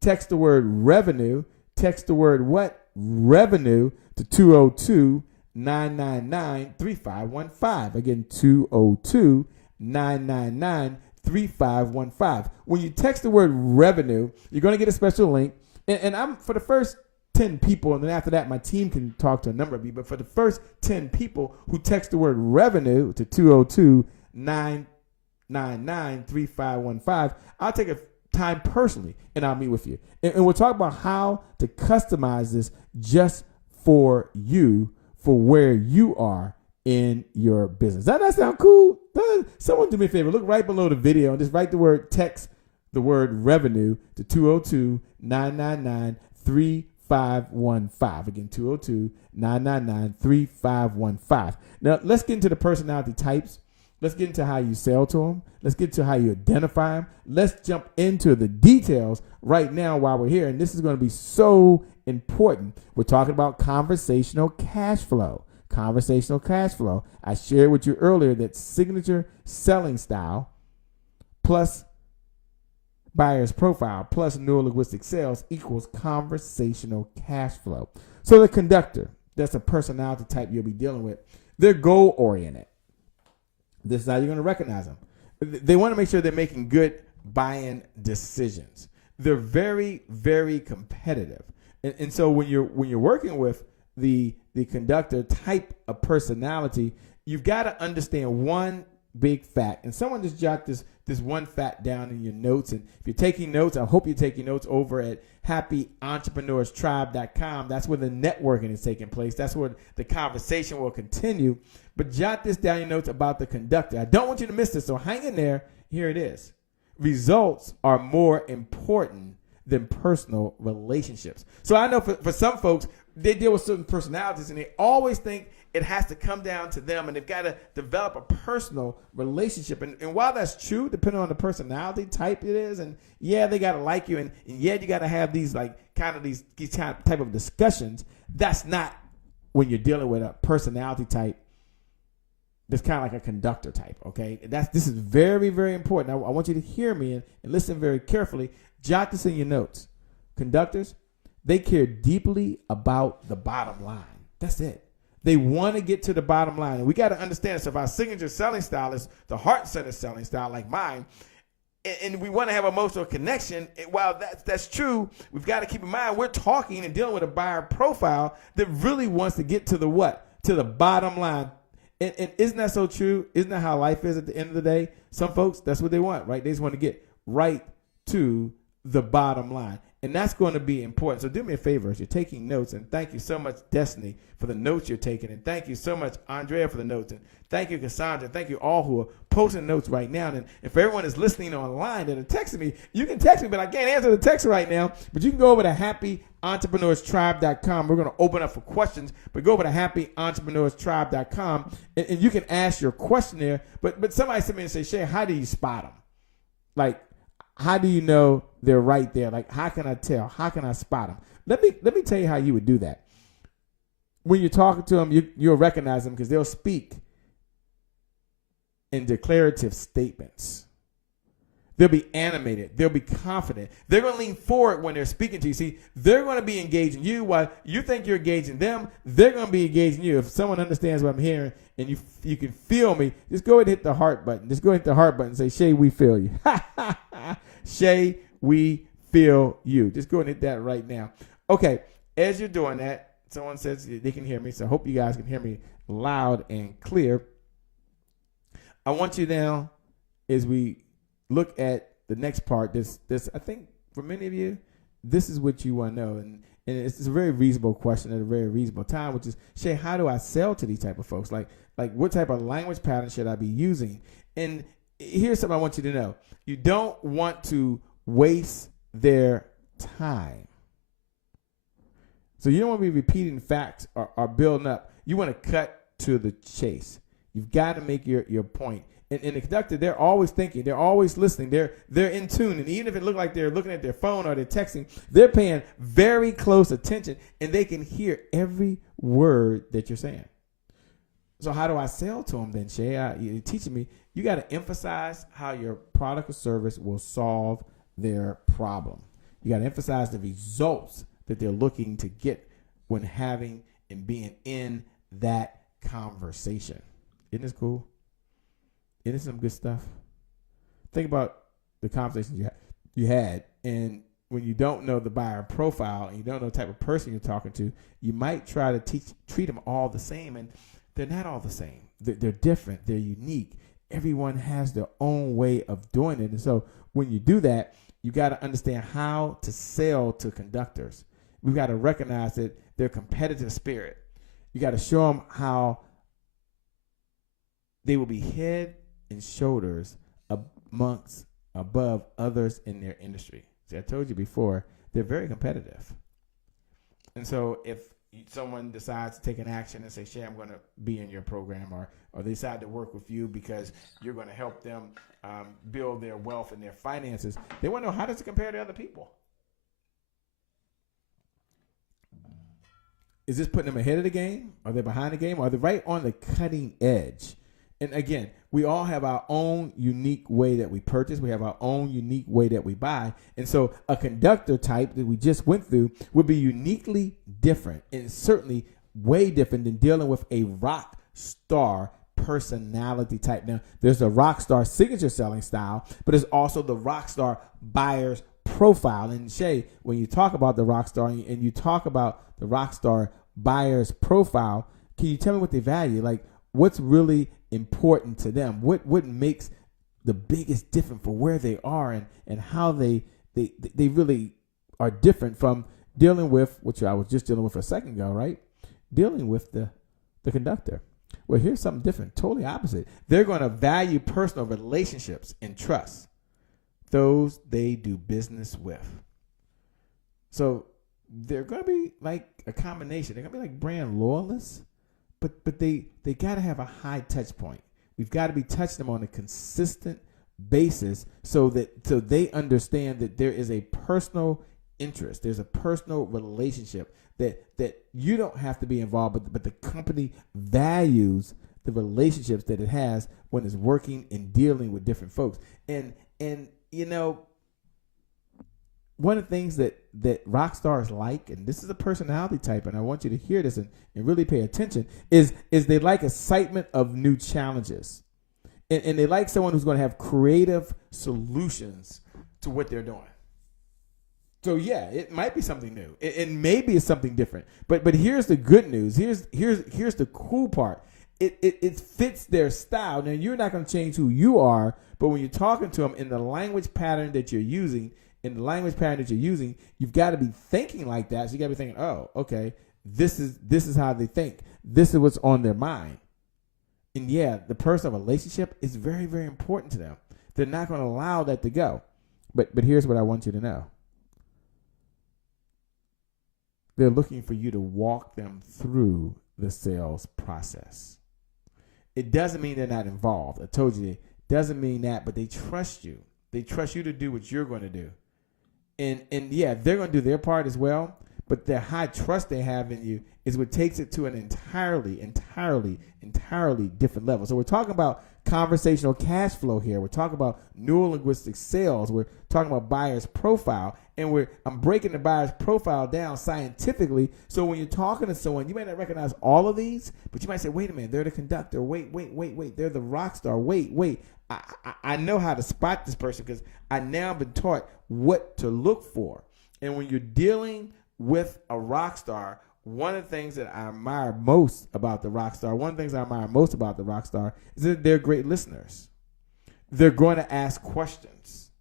text the word revenue, text the word what? Revenue to 202 202-999-3515. Again, 202-999-3515. When you text the word revenue, you're going to get a special link. And I'm for the first 10 people, and then after that, my team can talk to a number of you. But for the first 10 people who text the word revenue to 202-999-3515, I'll take a time personally, and I'll meet with you. And we'll talk about how to customize this just for you, for where you are in your business. Doesn't that sound cool? Someone do me a favor. Look right below the video and just write the word text, the word revenue to 202-999-3515. Again, 202-999-3515. Now, let's get into the personality types. Let's get into how you sell to them. Let's get to how you identify them. Let's jump into the details right now while we're here. And this is going to be so important. We're talking about conversational cash flow. Conversational cash flow. I shared with you earlier that signature selling style plus buyer's profile plus neurolinguistic sales equals conversational cash flow. So the conductor, that's a personality type you'll be dealing with. They're goal-oriented. This is how you're going to recognize them. They want to make sure they're making good buying decisions. They're very, very competitive. And so when you're working with the conductor type of personality, you've got to understand one big fact. And someone just jot this one fact down in your notes. And if you're taking notes, I hope you're taking notes over at happyentrepreneurs.tribe.com. That's where the networking is taking place. That's where the conversation will continue. But jot this down in your notes about the conductor. I don't want you to miss this, so hang in there. Here it is. Results are more important than personal relationships. So I know for some folks, they deal with certain personalities, and they always think it has to come down to them, and they've got to develop a personal relationship. And while that's true, depending on the personality type it is, and yeah, they got to like you, and yeah, you got to have these type of discussions. That's not when you're dealing with a personality type that's kind of like a conductor type, okay? This is very, very important. I want you to hear me and listen very carefully. Jot this in your notes. Conductors, they care deeply about the bottom line. That's it. They want to get to the bottom line. And we got to understand, so if our signature selling style is the heart-centered selling style like mine, and we want to have emotional connection, while that's true, we've got to keep in mind we're talking and dealing with a buyer profile that really wants to get to the what? To the bottom line. And isn't that so true? Isn't that how life is at the end of the day? Some folks, that's what they want, right? They just want to get right to the bottom line. And that's going to be important. So do me a favor as you're taking notes, and thank you so much, Destiny, for the notes you're taking. And thank you so much, Andrea, for the notes. And thank you, Cassandra. Thank you all who are posting notes right now. And if everyone is listening online that are texting me, you can text me, but I can't answer the text right now. But you can go over to happyentrepreneurs.tribe.com. We're going to open up for questions, but go over to happyentrepreneurs.tribe.com, and you can ask your question there. But somebody sent me and say, Shay, how do you spot them? Like, how do you know they're right there? Like, how can I tell? How can I spot them? Let me tell you how you would do that. When you're talking to them, you'll recognize them because they'll speak in declarative statements. They'll be animated. They'll be confident. They're going to lean forward when they're speaking to you. See, they're going to be engaging you while you think you're engaging them. They're going to be engaging you. If someone understands what I'm hearing and you can feel me, just go ahead and hit the heart button. Just go ahead and hit the heart button and say, Shay, we feel you. Shay, we feel you. Just go ahead and hit that right now. Okay, as you're doing that, someone says they can hear me, so I hope you guys can hear me loud and clear. I want you now, as we look at the next part, this I think for many of you, this is what you want to know. And it's a very reasonable question at a very reasonable time, which is, Shay, how do I sell to these type of folks? Like what type of language pattern should I be using? And here's something I want you to know. You don't want to waste their time. So you don't want to be repeating facts or building up. You want to cut to the chase. You've got to make your point. And the conductor, they're always thinking. They're always listening. They're in tune. And even if it looks like they're looking at their phone or they're texting, they're paying very close attention, and they can hear every word that you're saying. So how do I sell to them then, Shay? You're teaching me. You got to emphasize how your product or service will solve their problem. You got to emphasize the results that they're looking to get when having and being in that conversation. Isn't this cool? Isn't this some good stuff? Think about the conversations you had, and when you don't know the buyer profile and you don't know the type of person you're talking to, you might try to treat them all the same, and they're not all the same. They're different. They're unique. Everyone has their own way of doing it, and so when you do that, you got to understand how to sell to conductors. We've got to recognize that their competitive spirit. You got to show them how they will be head and shoulders above others in their industry. See, I told you before, they're very competitive. And so if someone decides to take an action and say, Shay, I'm going to be in your program, or they decide to work with you because you're going to help them build their wealth and their finances, they want to know, how does it compare to other people? Is this putting them ahead of the game? Are they behind the game? Are they right on the cutting edge? And again, we all have our own unique way that we purchase. We have our own unique way that we buy. And so a conductor type that we just went through would be uniquely different, and certainly way different than dealing with a rock star personality type. Now, there's a rock star signature selling style, but there's also the rock star buyer's profile. And Shay, when you talk about the rock star and you talk about the rock star buyer's profile, can you tell me what they value? Like, what's really important to them? What makes the biggest difference for where they are and how they really are different from dealing with, which I was just dealing with a second ago, right? Dealing with the conductor. Well, here's something different, totally opposite. They're going to value personal relationships and trust, those they do business with. So they're going to be like a combination. They're going to be like brand loyalists, but they got to have a high touch point. We've got to be touching them on a consistent basis so they understand that there is a personal interest. There's a personal relationship that you don't have to be involved, but the company values the relationships that it has when it's working and dealing with different folks. And you know, one of the things that rock stars like, and this is a personality type, and I want you to hear this and really pay attention, is they like excitement of new challenges. And they like someone who's going to have creative solutions to what they're doing. So yeah, it might be something new. And maybe it's something different. But here's the good news. Here's the cool part. It fits their style. Now, you're not going to change who you are, but when you're talking to them in the language pattern that you're using, you've got to be thinking like that. So you got to be thinking, oh, okay, this is how they think. This is what's on their mind. And yeah, the personal relationship is very, very important to them. They're not going to allow that to go. But here's what I want you to know. They're looking for you to walk them through the sales process. It doesn't mean they're not involved. I told you, it doesn't mean that, but they trust you. They trust you to do what you're going to do. And yeah, they're going to do their part as well, but the high trust they have in you is what takes it to an entirely different level. So we're talking about conversational cash flow here. We're talking about neurolinguistic sales. We're talking about buyer's profile, and I'm breaking the buyer's profile down scientifically. So when you're talking to someone, you may not recognize all of these, but you might say, wait a minute, they're the conductor. Wait, they're the rock star. Wait. I know how to spot this person because I now been taught what to look for. And when you're dealing with a rock star, one of the things that I admire most about the rock star is that they're great listeners. They're going to ask questions.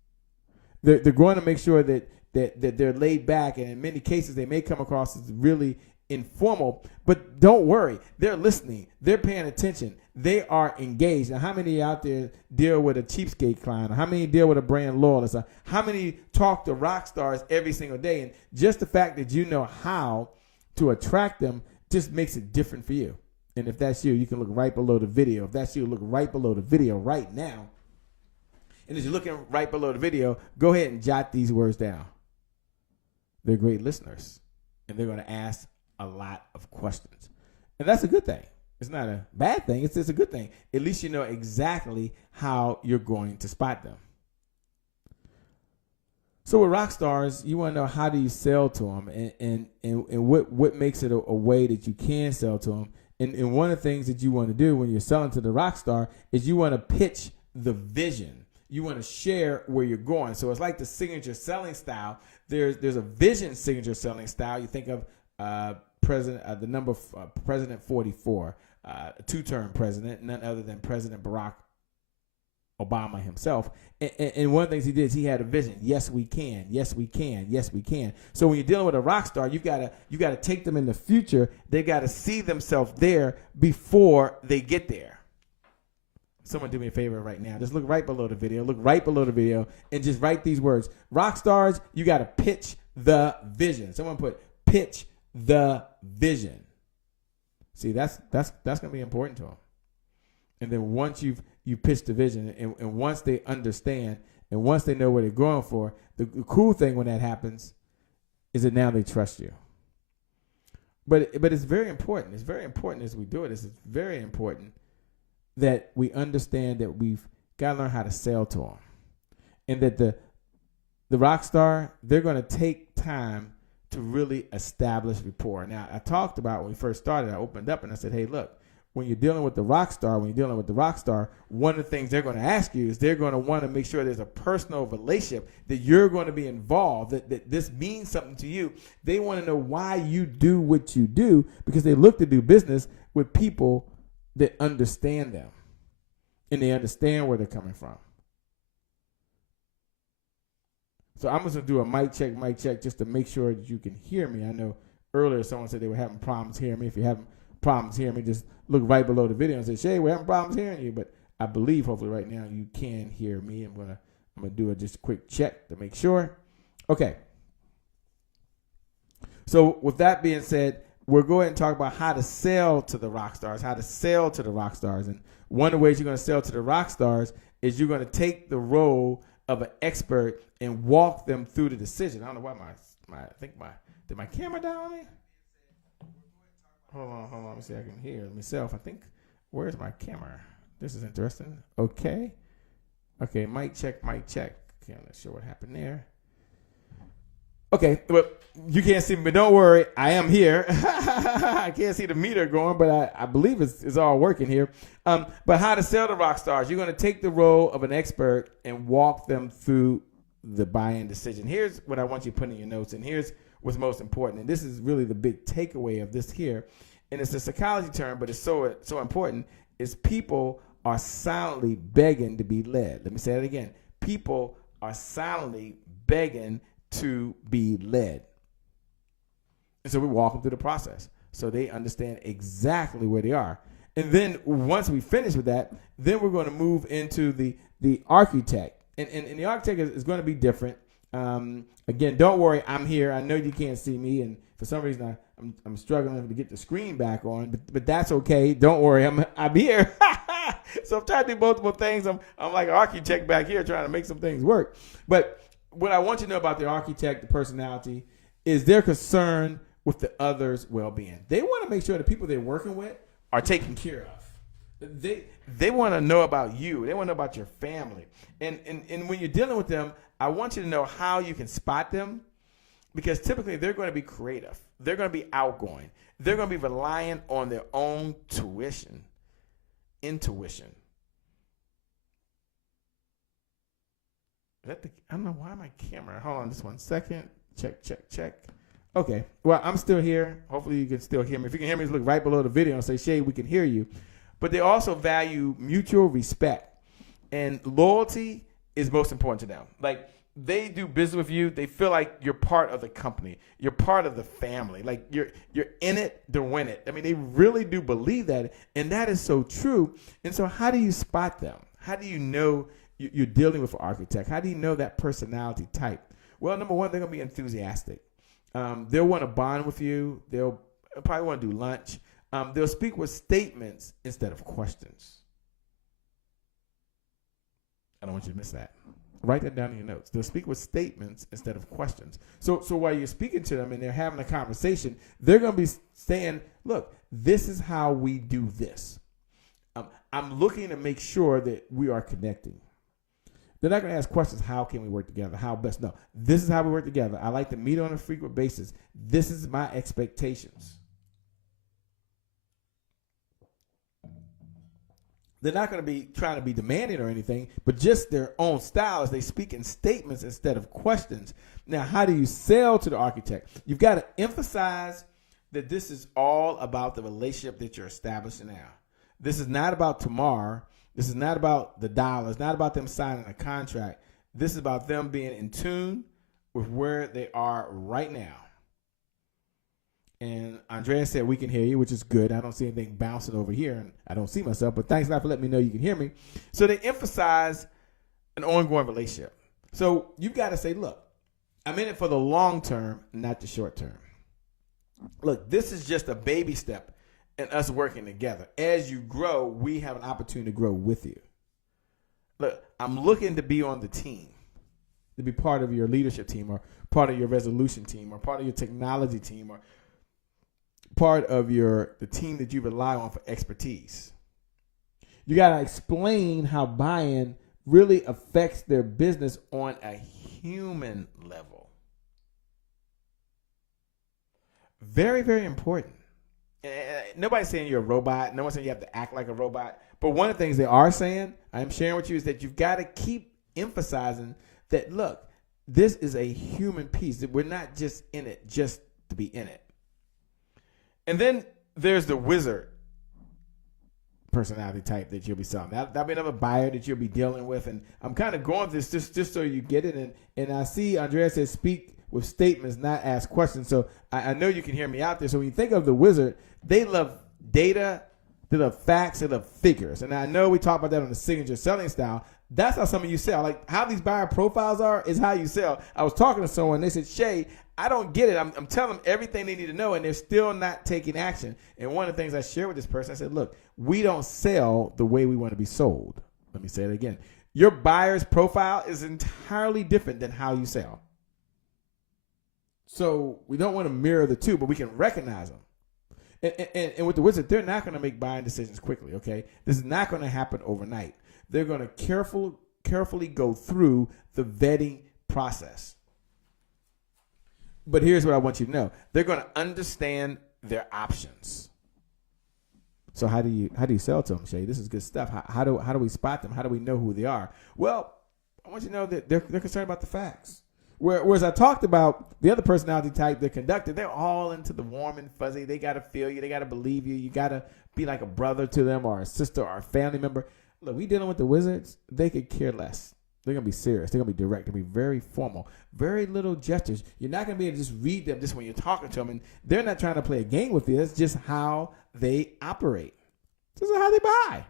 They're going to make sure that they're laid back, and in many cases they may come across as really informal, but don't worry. They're listening. They're paying attention. They are engaged. Now, how many out there deal with a cheapskate client? Or how many deal with a brand loyalist? Or how many talk to rock stars every single day? And just the fact that you know how to attract them just makes it different for you. And if that's you can look right below the video. If that's you, look right below the video right now. And as you're looking right below the video, go ahead and jot these words down. They're great listeners, and they're going to ask a lot of questions. And that's a good thing. It's not a bad thing. It's a good thing. At least you know exactly how you're going to spot them. So with rock stars, you want to know, how do you sell to them, and what makes it a way that you can sell to them. And one of the things that you want to do when you're selling to the rock star is you want to pitch the vision. You want to share where you're going. So it's like the signature selling style. There's a vision signature selling style. You think of President 44, a two-term president, none other than President Barack Obama himself. And one of the things he did is he had a vision. Yes, we can. Yes, we can. Yes, we can. So when you're dealing with a rock star, you gotta take them in the future. They got to see themselves there before they get there. Someone do me a favor right now. Just look right below the video. Look right below the video and just write these words. Rock stars, you got to pitch the vision. Someone put pitch the vision. See, that's going to be important to them. And then once you pitch the vision, and once they understand, and once they know what they're going for, the cool thing when that happens is that now they trust you. But it's very important. It's very important as we do it. It's very important that we understand that we've got to learn how to sell to them, and that the rock star, they're going to take time to really establish rapport. Now, I talked about when we first started, I opened up and I said, hey, look, when you're dealing with the rock star, one of the things they're going to ask you is they're going to want to make sure there's a personal relationship, that you're going to be involved, that this means something to you. They want to know why you do what you do, because they look to do business with people that understand them and they understand where they're coming from. So I'm just going to do a mic check just to make sure that you can hear me. I know earlier someone said they were having problems hearing me. If you're having problems hearing me, just look right below the video and say, Shay, we're having problems hearing you. But I believe hopefully right now you can hear me. I'm gonna do just a quick check to make sure. Okay. So with that being said, we're going to talk about how to sell to the rock stars, And one of the ways you're going to sell to the rock stars is you're going to take the role of an expert and walk them through the decision. I don't know why did my camera down on me? Hold on. Let me see if I can hear myself. I think, where's my camera? This is interesting. Okay, mic check. Okay, I'm not sure what happened there. Okay, but you can't see me, but don't worry, I am here. I can't see the meter going, but I believe it's all working here. But how to sell to rock stars? You're going to take the role of an expert and walk them through the buy-in decision. Here's what I want you to put in your notes, and here's what's most important. And this is really the big takeaway of this here. And it's a psychology term, but it's so important, is people are silently begging to be led. Let me say that again. People are silently begging to be led. And so we walk them through the process so they understand exactly where they are. And then once we finish with that, then we're going to move into the architect. And the architect is going to be different. Again, don't worry, I'm here. I know you can't see me, and for some reason I'm struggling to get the screen back on, but that's okay. Don't worry, I'm here. So I'm trying to do multiple things. I'm like an architect back here trying to make some things work. But what I want you to know about the architect, the personality, is they're concerned with the other's well-being. They want to make sure the people they're working with are taken care of. They want to know about you. They want to know about your family. And when you're dealing with them, I want you to know how you can spot them, because typically they're going to be creative. They're going to be outgoing. They're going to be reliant on their own intuition. I don't know why my camera. Hold on just 1 second. Check. Okay. Well, I'm still here. Hopefully you can still hear me. If you can hear me, just look right below the video and say, Shay, we can hear you. But they also value mutual respect. And loyalty is most important to them. Like, they do business with you. They feel like you're part of the company. You're part of the family. Like, you're in it to win it. I mean, they really do believe that. And that is so true. And so how do you spot them? How do you know you're dealing with an architect? How do you know that personality type? Well, number one, they're going to be enthusiastic. They'll want to bond with you. They'll probably want to do lunch. They'll speak with statements instead of questions. I don't want you to miss that. Write that down in your notes. They'll speak with statements instead of questions. So while you're speaking to them and they're having a conversation, they're going to be saying, look, this is how we do this. I'm looking to make sure that we are connecting. They're not going to ask questions, how can we work together? How best? No, this is how we work together. I like to meet on a frequent basis. This is my expectations. They're not going to be trying to be demanding or anything, but just their own style as they speak in statements instead of questions. Now, how do you sell to the architect? You've got to emphasize that this is all about the relationship that you're establishing now. This is not about tomorrow. This is not about the dollar. It's not about them signing a contract. This is about them being in tune with where they are right now. And Andrea said we can hear you, which is good. I don't see anything bouncing over here, and I don't see myself, but thanks a lot for letting me know you can hear me. So they emphasize an ongoing relationship. So you've got to say, look, I'm in it for the long term, not the short term. Look, this is just a baby step in us working together. As you grow, we have an opportunity to grow with you. Look, I'm looking to be on the team, to be part of your leadership team or part of your resolution team or part of your technology team or part of the team that you rely on for expertise. You got to explain how buy-in really affects their business on a human level. Very, very important. Nobody's saying you're a robot. No one's saying you have to act like a robot. But one of the things they are saying, I'm sharing with you, is that you've got to keep emphasizing that, look, this is a human piece. That we're not just in it just to be in it. And then there's the wizard personality type that you'll be selling. That'll be another buyer that you'll be dealing with. And I'm kind of going through this just so you get it. And I see Andrea says speak with statements, not ask questions. So I know you can hear me out there. So when you think of the wizard, they love data, they love facts, they love figures. And I know we talked about that on the signature selling style. That's how some of you sell. Like how these buyer profiles are is how you sell. I was talking to someone, they said, Shay, I don't get it. I'm telling them everything they need to know, and they're still not taking action. And one of the things I shared with this person, I said, look, we don't sell the way we want to be sold. Let me say it again. Your buyer's profile is entirely different than how you sell. So we don't want to mirror the two, but we can recognize them. And with the wizard, they're not going to make buying decisions quickly, okay? This is not going to happen overnight. They're going to carefully go through the vetting process. But here's what I want you to know. They're going to understand their options. So how do you sell to them, Shay? This is good stuff. How do we spot them? How do we know who they are? Well, I want you to know that they're concerned about the facts. Whereas I talked about the other personality type, the conductor, they're all into the warm and fuzzy. They got to feel you. They got to believe you. You got to be like a brother to them or a sister or a family member. Look, we dealing with the wizards. They could care less. They're going to be serious. They're going to be direct. They're going to be very formal. Very little gestures. You're not going to be able to just read them just when you're talking to them. And they're not trying to play a game with you. That's just how they operate. This is how they buy.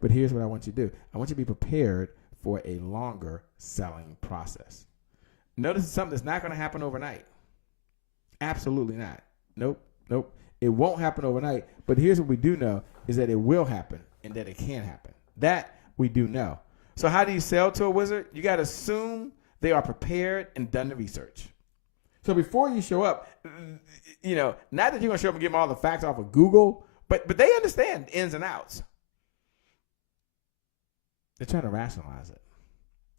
But here's what I want you to do. I want you to be prepared for a longer selling process. Notice it's something that's not going to happen overnight. Absolutely not. Nope. It won't happen overnight. But here's what we do know is that it will happen and that it can happen. That we do know. So how do you sell to a wizard? You got to assume they are prepared and done the research. So before you show up, not that you're going to show up and give them all the facts off of Google, but they understand ins and outs. They're trying to rationalize it.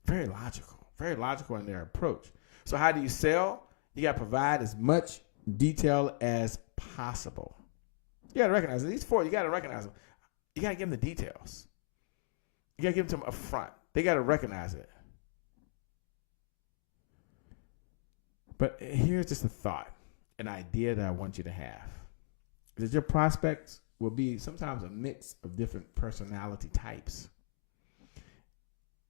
Very logical in their approach. So how do you sell? You got to provide as much detail as possible. You got to recognize it. These four, you got to recognize them. You got to give them the details. You got to give them to them up front. They got to recognize it. But here's just a thought, an idea that I want you to have. That your prospects will be sometimes a mix of different personality types.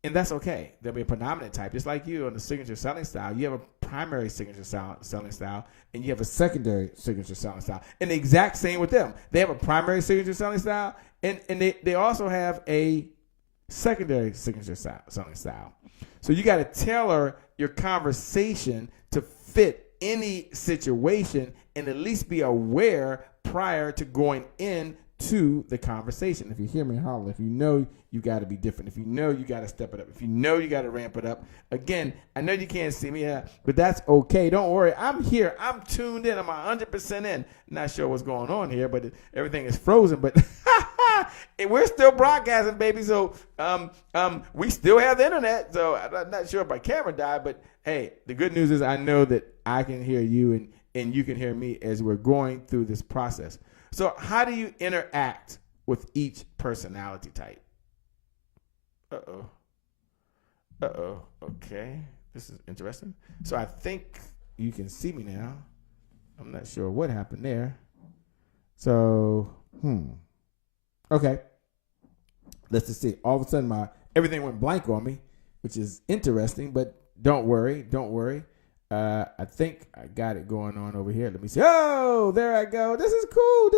And that's okay. There'll be a predominant type. Just like you on the signature selling style, you have a primary signature selling style, and you have a secondary signature selling style. And the exact same with them. They have a primary signature selling style, and they also have a secondary signature selling style. So you got to tailor your conversation to fit any situation and at least be aware prior to going into the conversation. If you hear me holler, if you know you got to be different, if you know you got to step it up, if you know you got to ramp it up. Again, I know you can't see me, but that's okay. Don't worry. I'm here. I'm tuned in. I'm 100% in. Not sure what's going on here, but everything is frozen. But we're still broadcasting, baby. So we still have the internet. So I'm not sure if my camera died, but hey, the good news is I know that I can hear you and you can hear me as we're going through this process. So how do you interact with each personality type. Okay. This is interesting. So I think you can see me now. I'm not sure what happened there. So, okay. Let's just see. All of a sudden, everything went blank on me, which is interesting, but don't worry. I think I got it going on over here. Let me see. Oh, there I go. This is cool.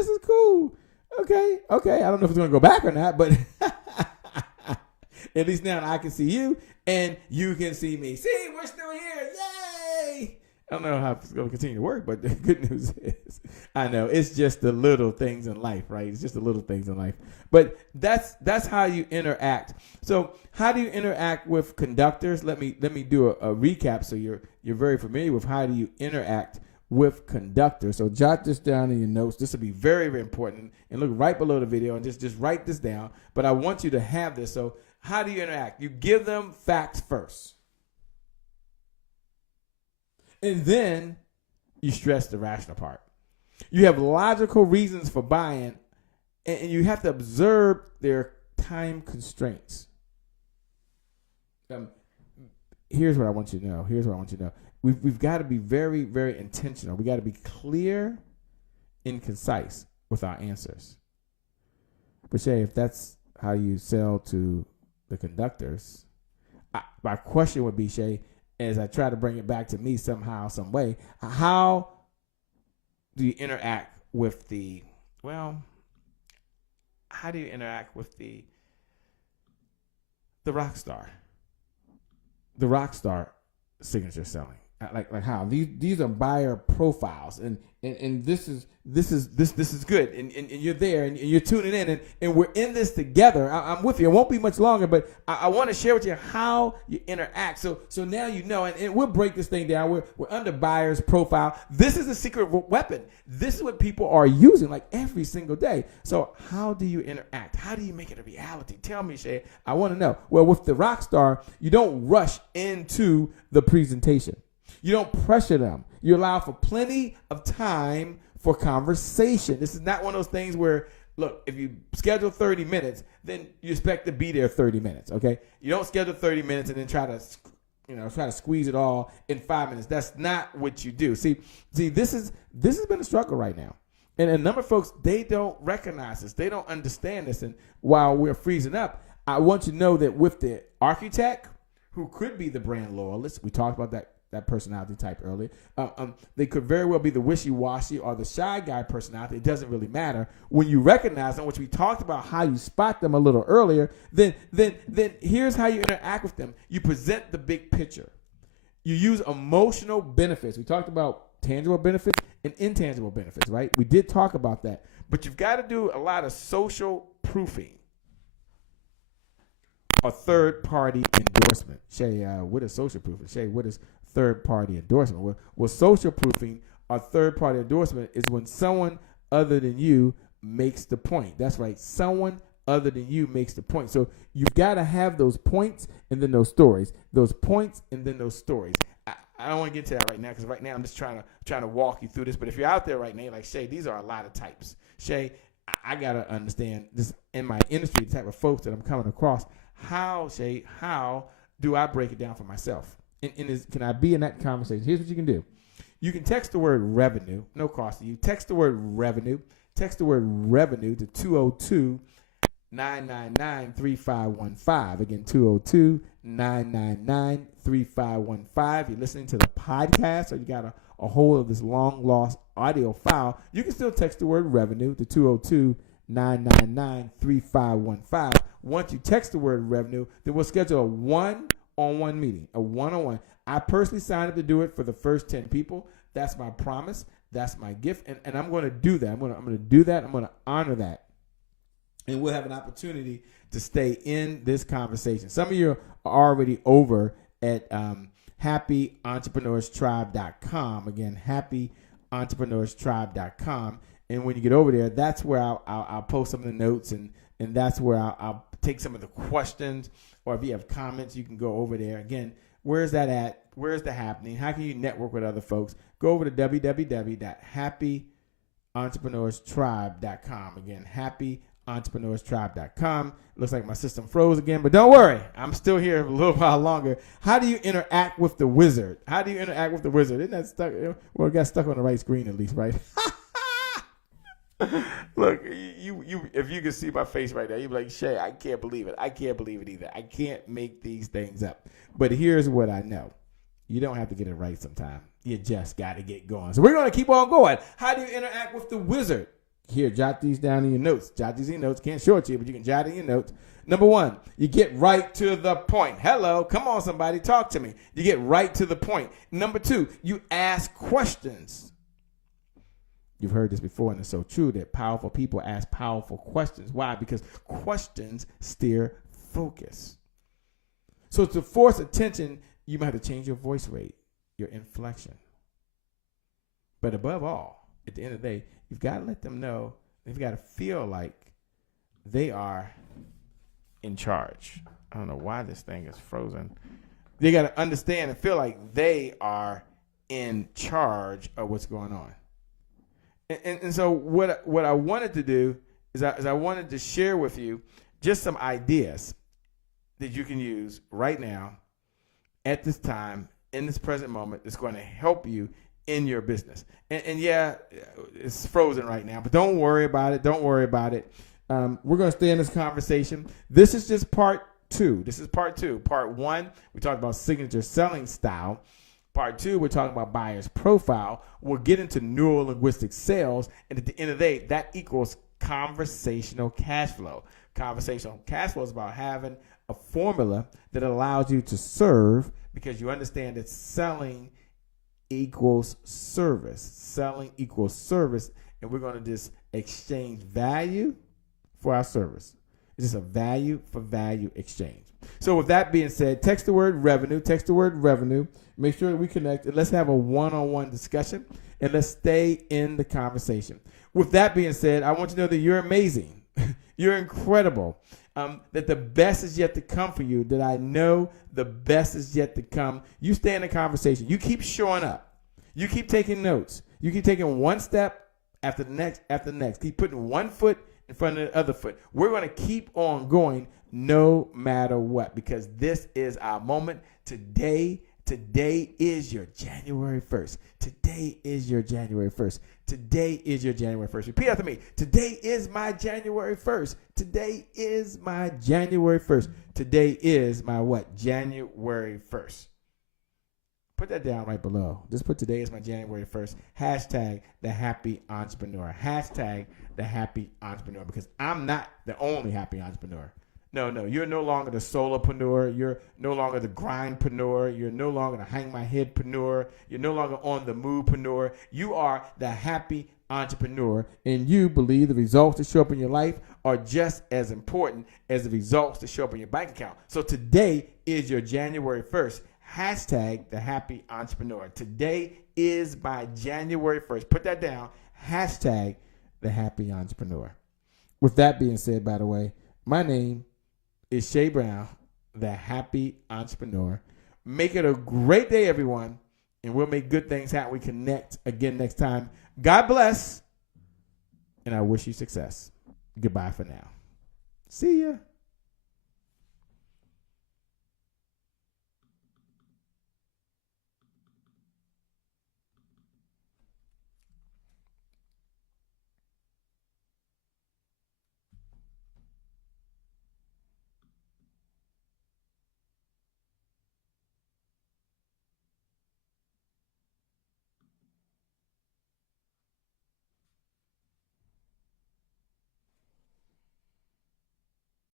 Okay. I don't know if it's going to go back or not, but at least now I can see you and you can see me. See, we're still here. Yay! I don't know how it's going to continue to work, but the good news is, I know it's just the little things in life, right? It's just the little things in life. But that's how you interact. So how do you interact with conductors? Let me do a recap so you're very familiar with how do you interact with conductors. So jot this down in your notes. This will be very, very important. And look right below the video and just write this down. But I want you to have this. So how do you interact? You give them facts first. And then you stress the rational part. You have logical reasons for buying, and you have to observe their time constraints. Here's what I want you to know. We've got to be very, very intentional. We got to be clear and concise with our answers. But Shay, if that's how you sell to the conductors, my question would be, Shay, as I try to bring it back to me somehow, some way, how do you interact with the rock star? The rock star signature selling. Like how these are buyer profiles, and this is good, and you're there and you're tuning in, and we're in this together. I'm with you. It won't be much longer, but I want to share with you how you interact. So now you know, and we'll break this thing down. We're under buyer's profile. This is a secret weapon. This is what people are using like every single day. So how do you interact? How do you make it a reality? Tell me, Shay. I want to know. Well, with the rock star, you don't rush into the presentation. You don't pressure them. You allow for plenty of time for conversation. This is not one of those things where, look, if you schedule 30 minutes, then you expect to be there 30 minutes, okay? You don't schedule 30 minutes and then try to squeeze it all in 5 minutes. That's not what you do. See, this has been a struggle right now. And a number of folks, they don't recognize this. They don't understand this. And while we're freezing up, I want you to know that with the architect, who could be the brand loyalist, we talked about that personality type earlier. They could very well be the wishy-washy or the shy guy personality. It doesn't really matter. When you recognize them, which we talked about how you spot them a little earlier, then here's how you interact with them. You present the big picture. You use emotional benefits. We talked about tangible benefits and intangible benefits, right? We did talk about that. But you've got to do a lot of social proofing. A third-party endorsement. Shay, what is social proofing? Shay, what is third-party endorsement? Well, social proofing or third-party endorsement is when someone other than you makes the point. That's right. Someone other than you makes the point. So you've got to have those points and then those stories. Those points and then those stories. I don't want to get to that right now because right now I'm just trying to walk you through this. But if you're out there right now, like Shay, these are a lot of types. Shay, I got to understand this in my industry, the type of folks that I'm coming across. How do I break it down for myself? Can I be in that conversation? Here's what you can do. You can text the word revenue, no cost to you. Text the word revenue. Text the word revenue to 202-999-3515. Again, 202-999-3515. You're listening to the podcast, or you got a hold of this long lost audio file. You can still text the word revenue to 202-999-3515. Once you text the word revenue, then we'll schedule a one-on-one meeting, a one-on-one. I personally signed up to do it for the first 10 people. That's my promise. That's my gift. And I'm going to do that. I'm going to do that. I'm going to honor that. And we'll have an opportunity to stay in this conversation. Some of you are already over at happyentrepreneurstribe.com. Again, happyentrepreneurstribe.com. And when you get over there, that's where I'll post some of the notes, and that's where I'll take some of the questions, or if you have comments, you can go over there. Again, where's that at? Where's that happening? How can you network with other folks? Go over to www.happyentrepreneurstribe.com. Again, happyentrepreneurs.com. Looks like my system froze again, but don't worry. I'm still here a little while longer. How do you interact with the wizard? How do you interact with the wizard? Isn't that stuck? Well, it got stuck on the right screen at least, right? Look, you if you could see my face right now, you'd be like, Shay, I can't believe it. I can't believe it either. I can't make these things up. But here's what I know. You don't have to get it right sometime. You just got to get going. So we're going to keep on going. How do you interact with the wizard? Here, jot these down in your notes. Jot these in your notes. Can't show it to you, but you can jot in your notes. Number one, you get right to the point. Hello, come on, somebody, talk to me. You get right to the point. Number two, you ask questions. You've heard this before, and it's so true that powerful people ask powerful questions. Why? Because questions steer focus. So to force attention, you might have to change your voice rate, your inflection. But above all, at the end of the day, you've got to let them know, they've got to feel like they are in charge. I don't know why this thing is frozen. They got to understand and feel like they are in charge of what's going on. And so what I wanted to do is I wanted to share with you just some ideas that you can use right now at this time, in this present moment, that's going to help you in your business. And yeah, it's frozen right now, but don't worry about it. Don't worry about it. We're going to stay in this conversation. This is just part two. This is part two. Part one, we talked about signature selling style. Part two, we're talking about buyer's profile. We'll get into neuro-linguistic sales. And at the end of the day, that equals conversational cash flow. Conversational cash flow is about having a formula that allows you to serve, because you understand that selling equals service. Selling equals service. And we're going to just exchange value for our service. It's just a value for value exchange. So with that being said, text the word revenue. Text the word revenue. Make sure that we connect. And let's have a one-on-one discussion. And let's stay in the conversation. With that being said, I want you to know that you're amazing. You're incredible. That the best is yet to come for you. That I know the best is yet to come. You stay in the conversation. You keep showing up. You keep taking notes. You keep taking one step after the next after the next. Keep putting one foot in front of the other foot. We're going to keep on going no matter what, because this is our moment. Today is your January 1st. Today is your January 1st. Today is your January 1st. Repeat after me. Today is my January 1st. Today is my January 1st. Today is my what? January 1st. Put that down right below. Just put today is my January 1st. Hashtag the happy entrepreneur. Hashtag the happy entrepreneur, because I'm not the only happy entrepreneur. No, you're no longer the solopreneur. You're no longer the grindpreneur. You're no longer the hang my headpreneur. You're no longer on the movepreneur. You are the happy entrepreneur, and you believe the results that show up in your life are just as important as the results that show up in your bank account. So today is your January 1st. Hashtag the happy entrepreneur. Today is my January 1st. Put that down. Hashtag the happy entrepreneur. With that being said, by the way, my name is Shay Brown, the happy entrepreneur. Make it a great day, everyone, and we'll make good things happen. We connect again next time. God bless, and I wish you success. Goodbye for now. See ya.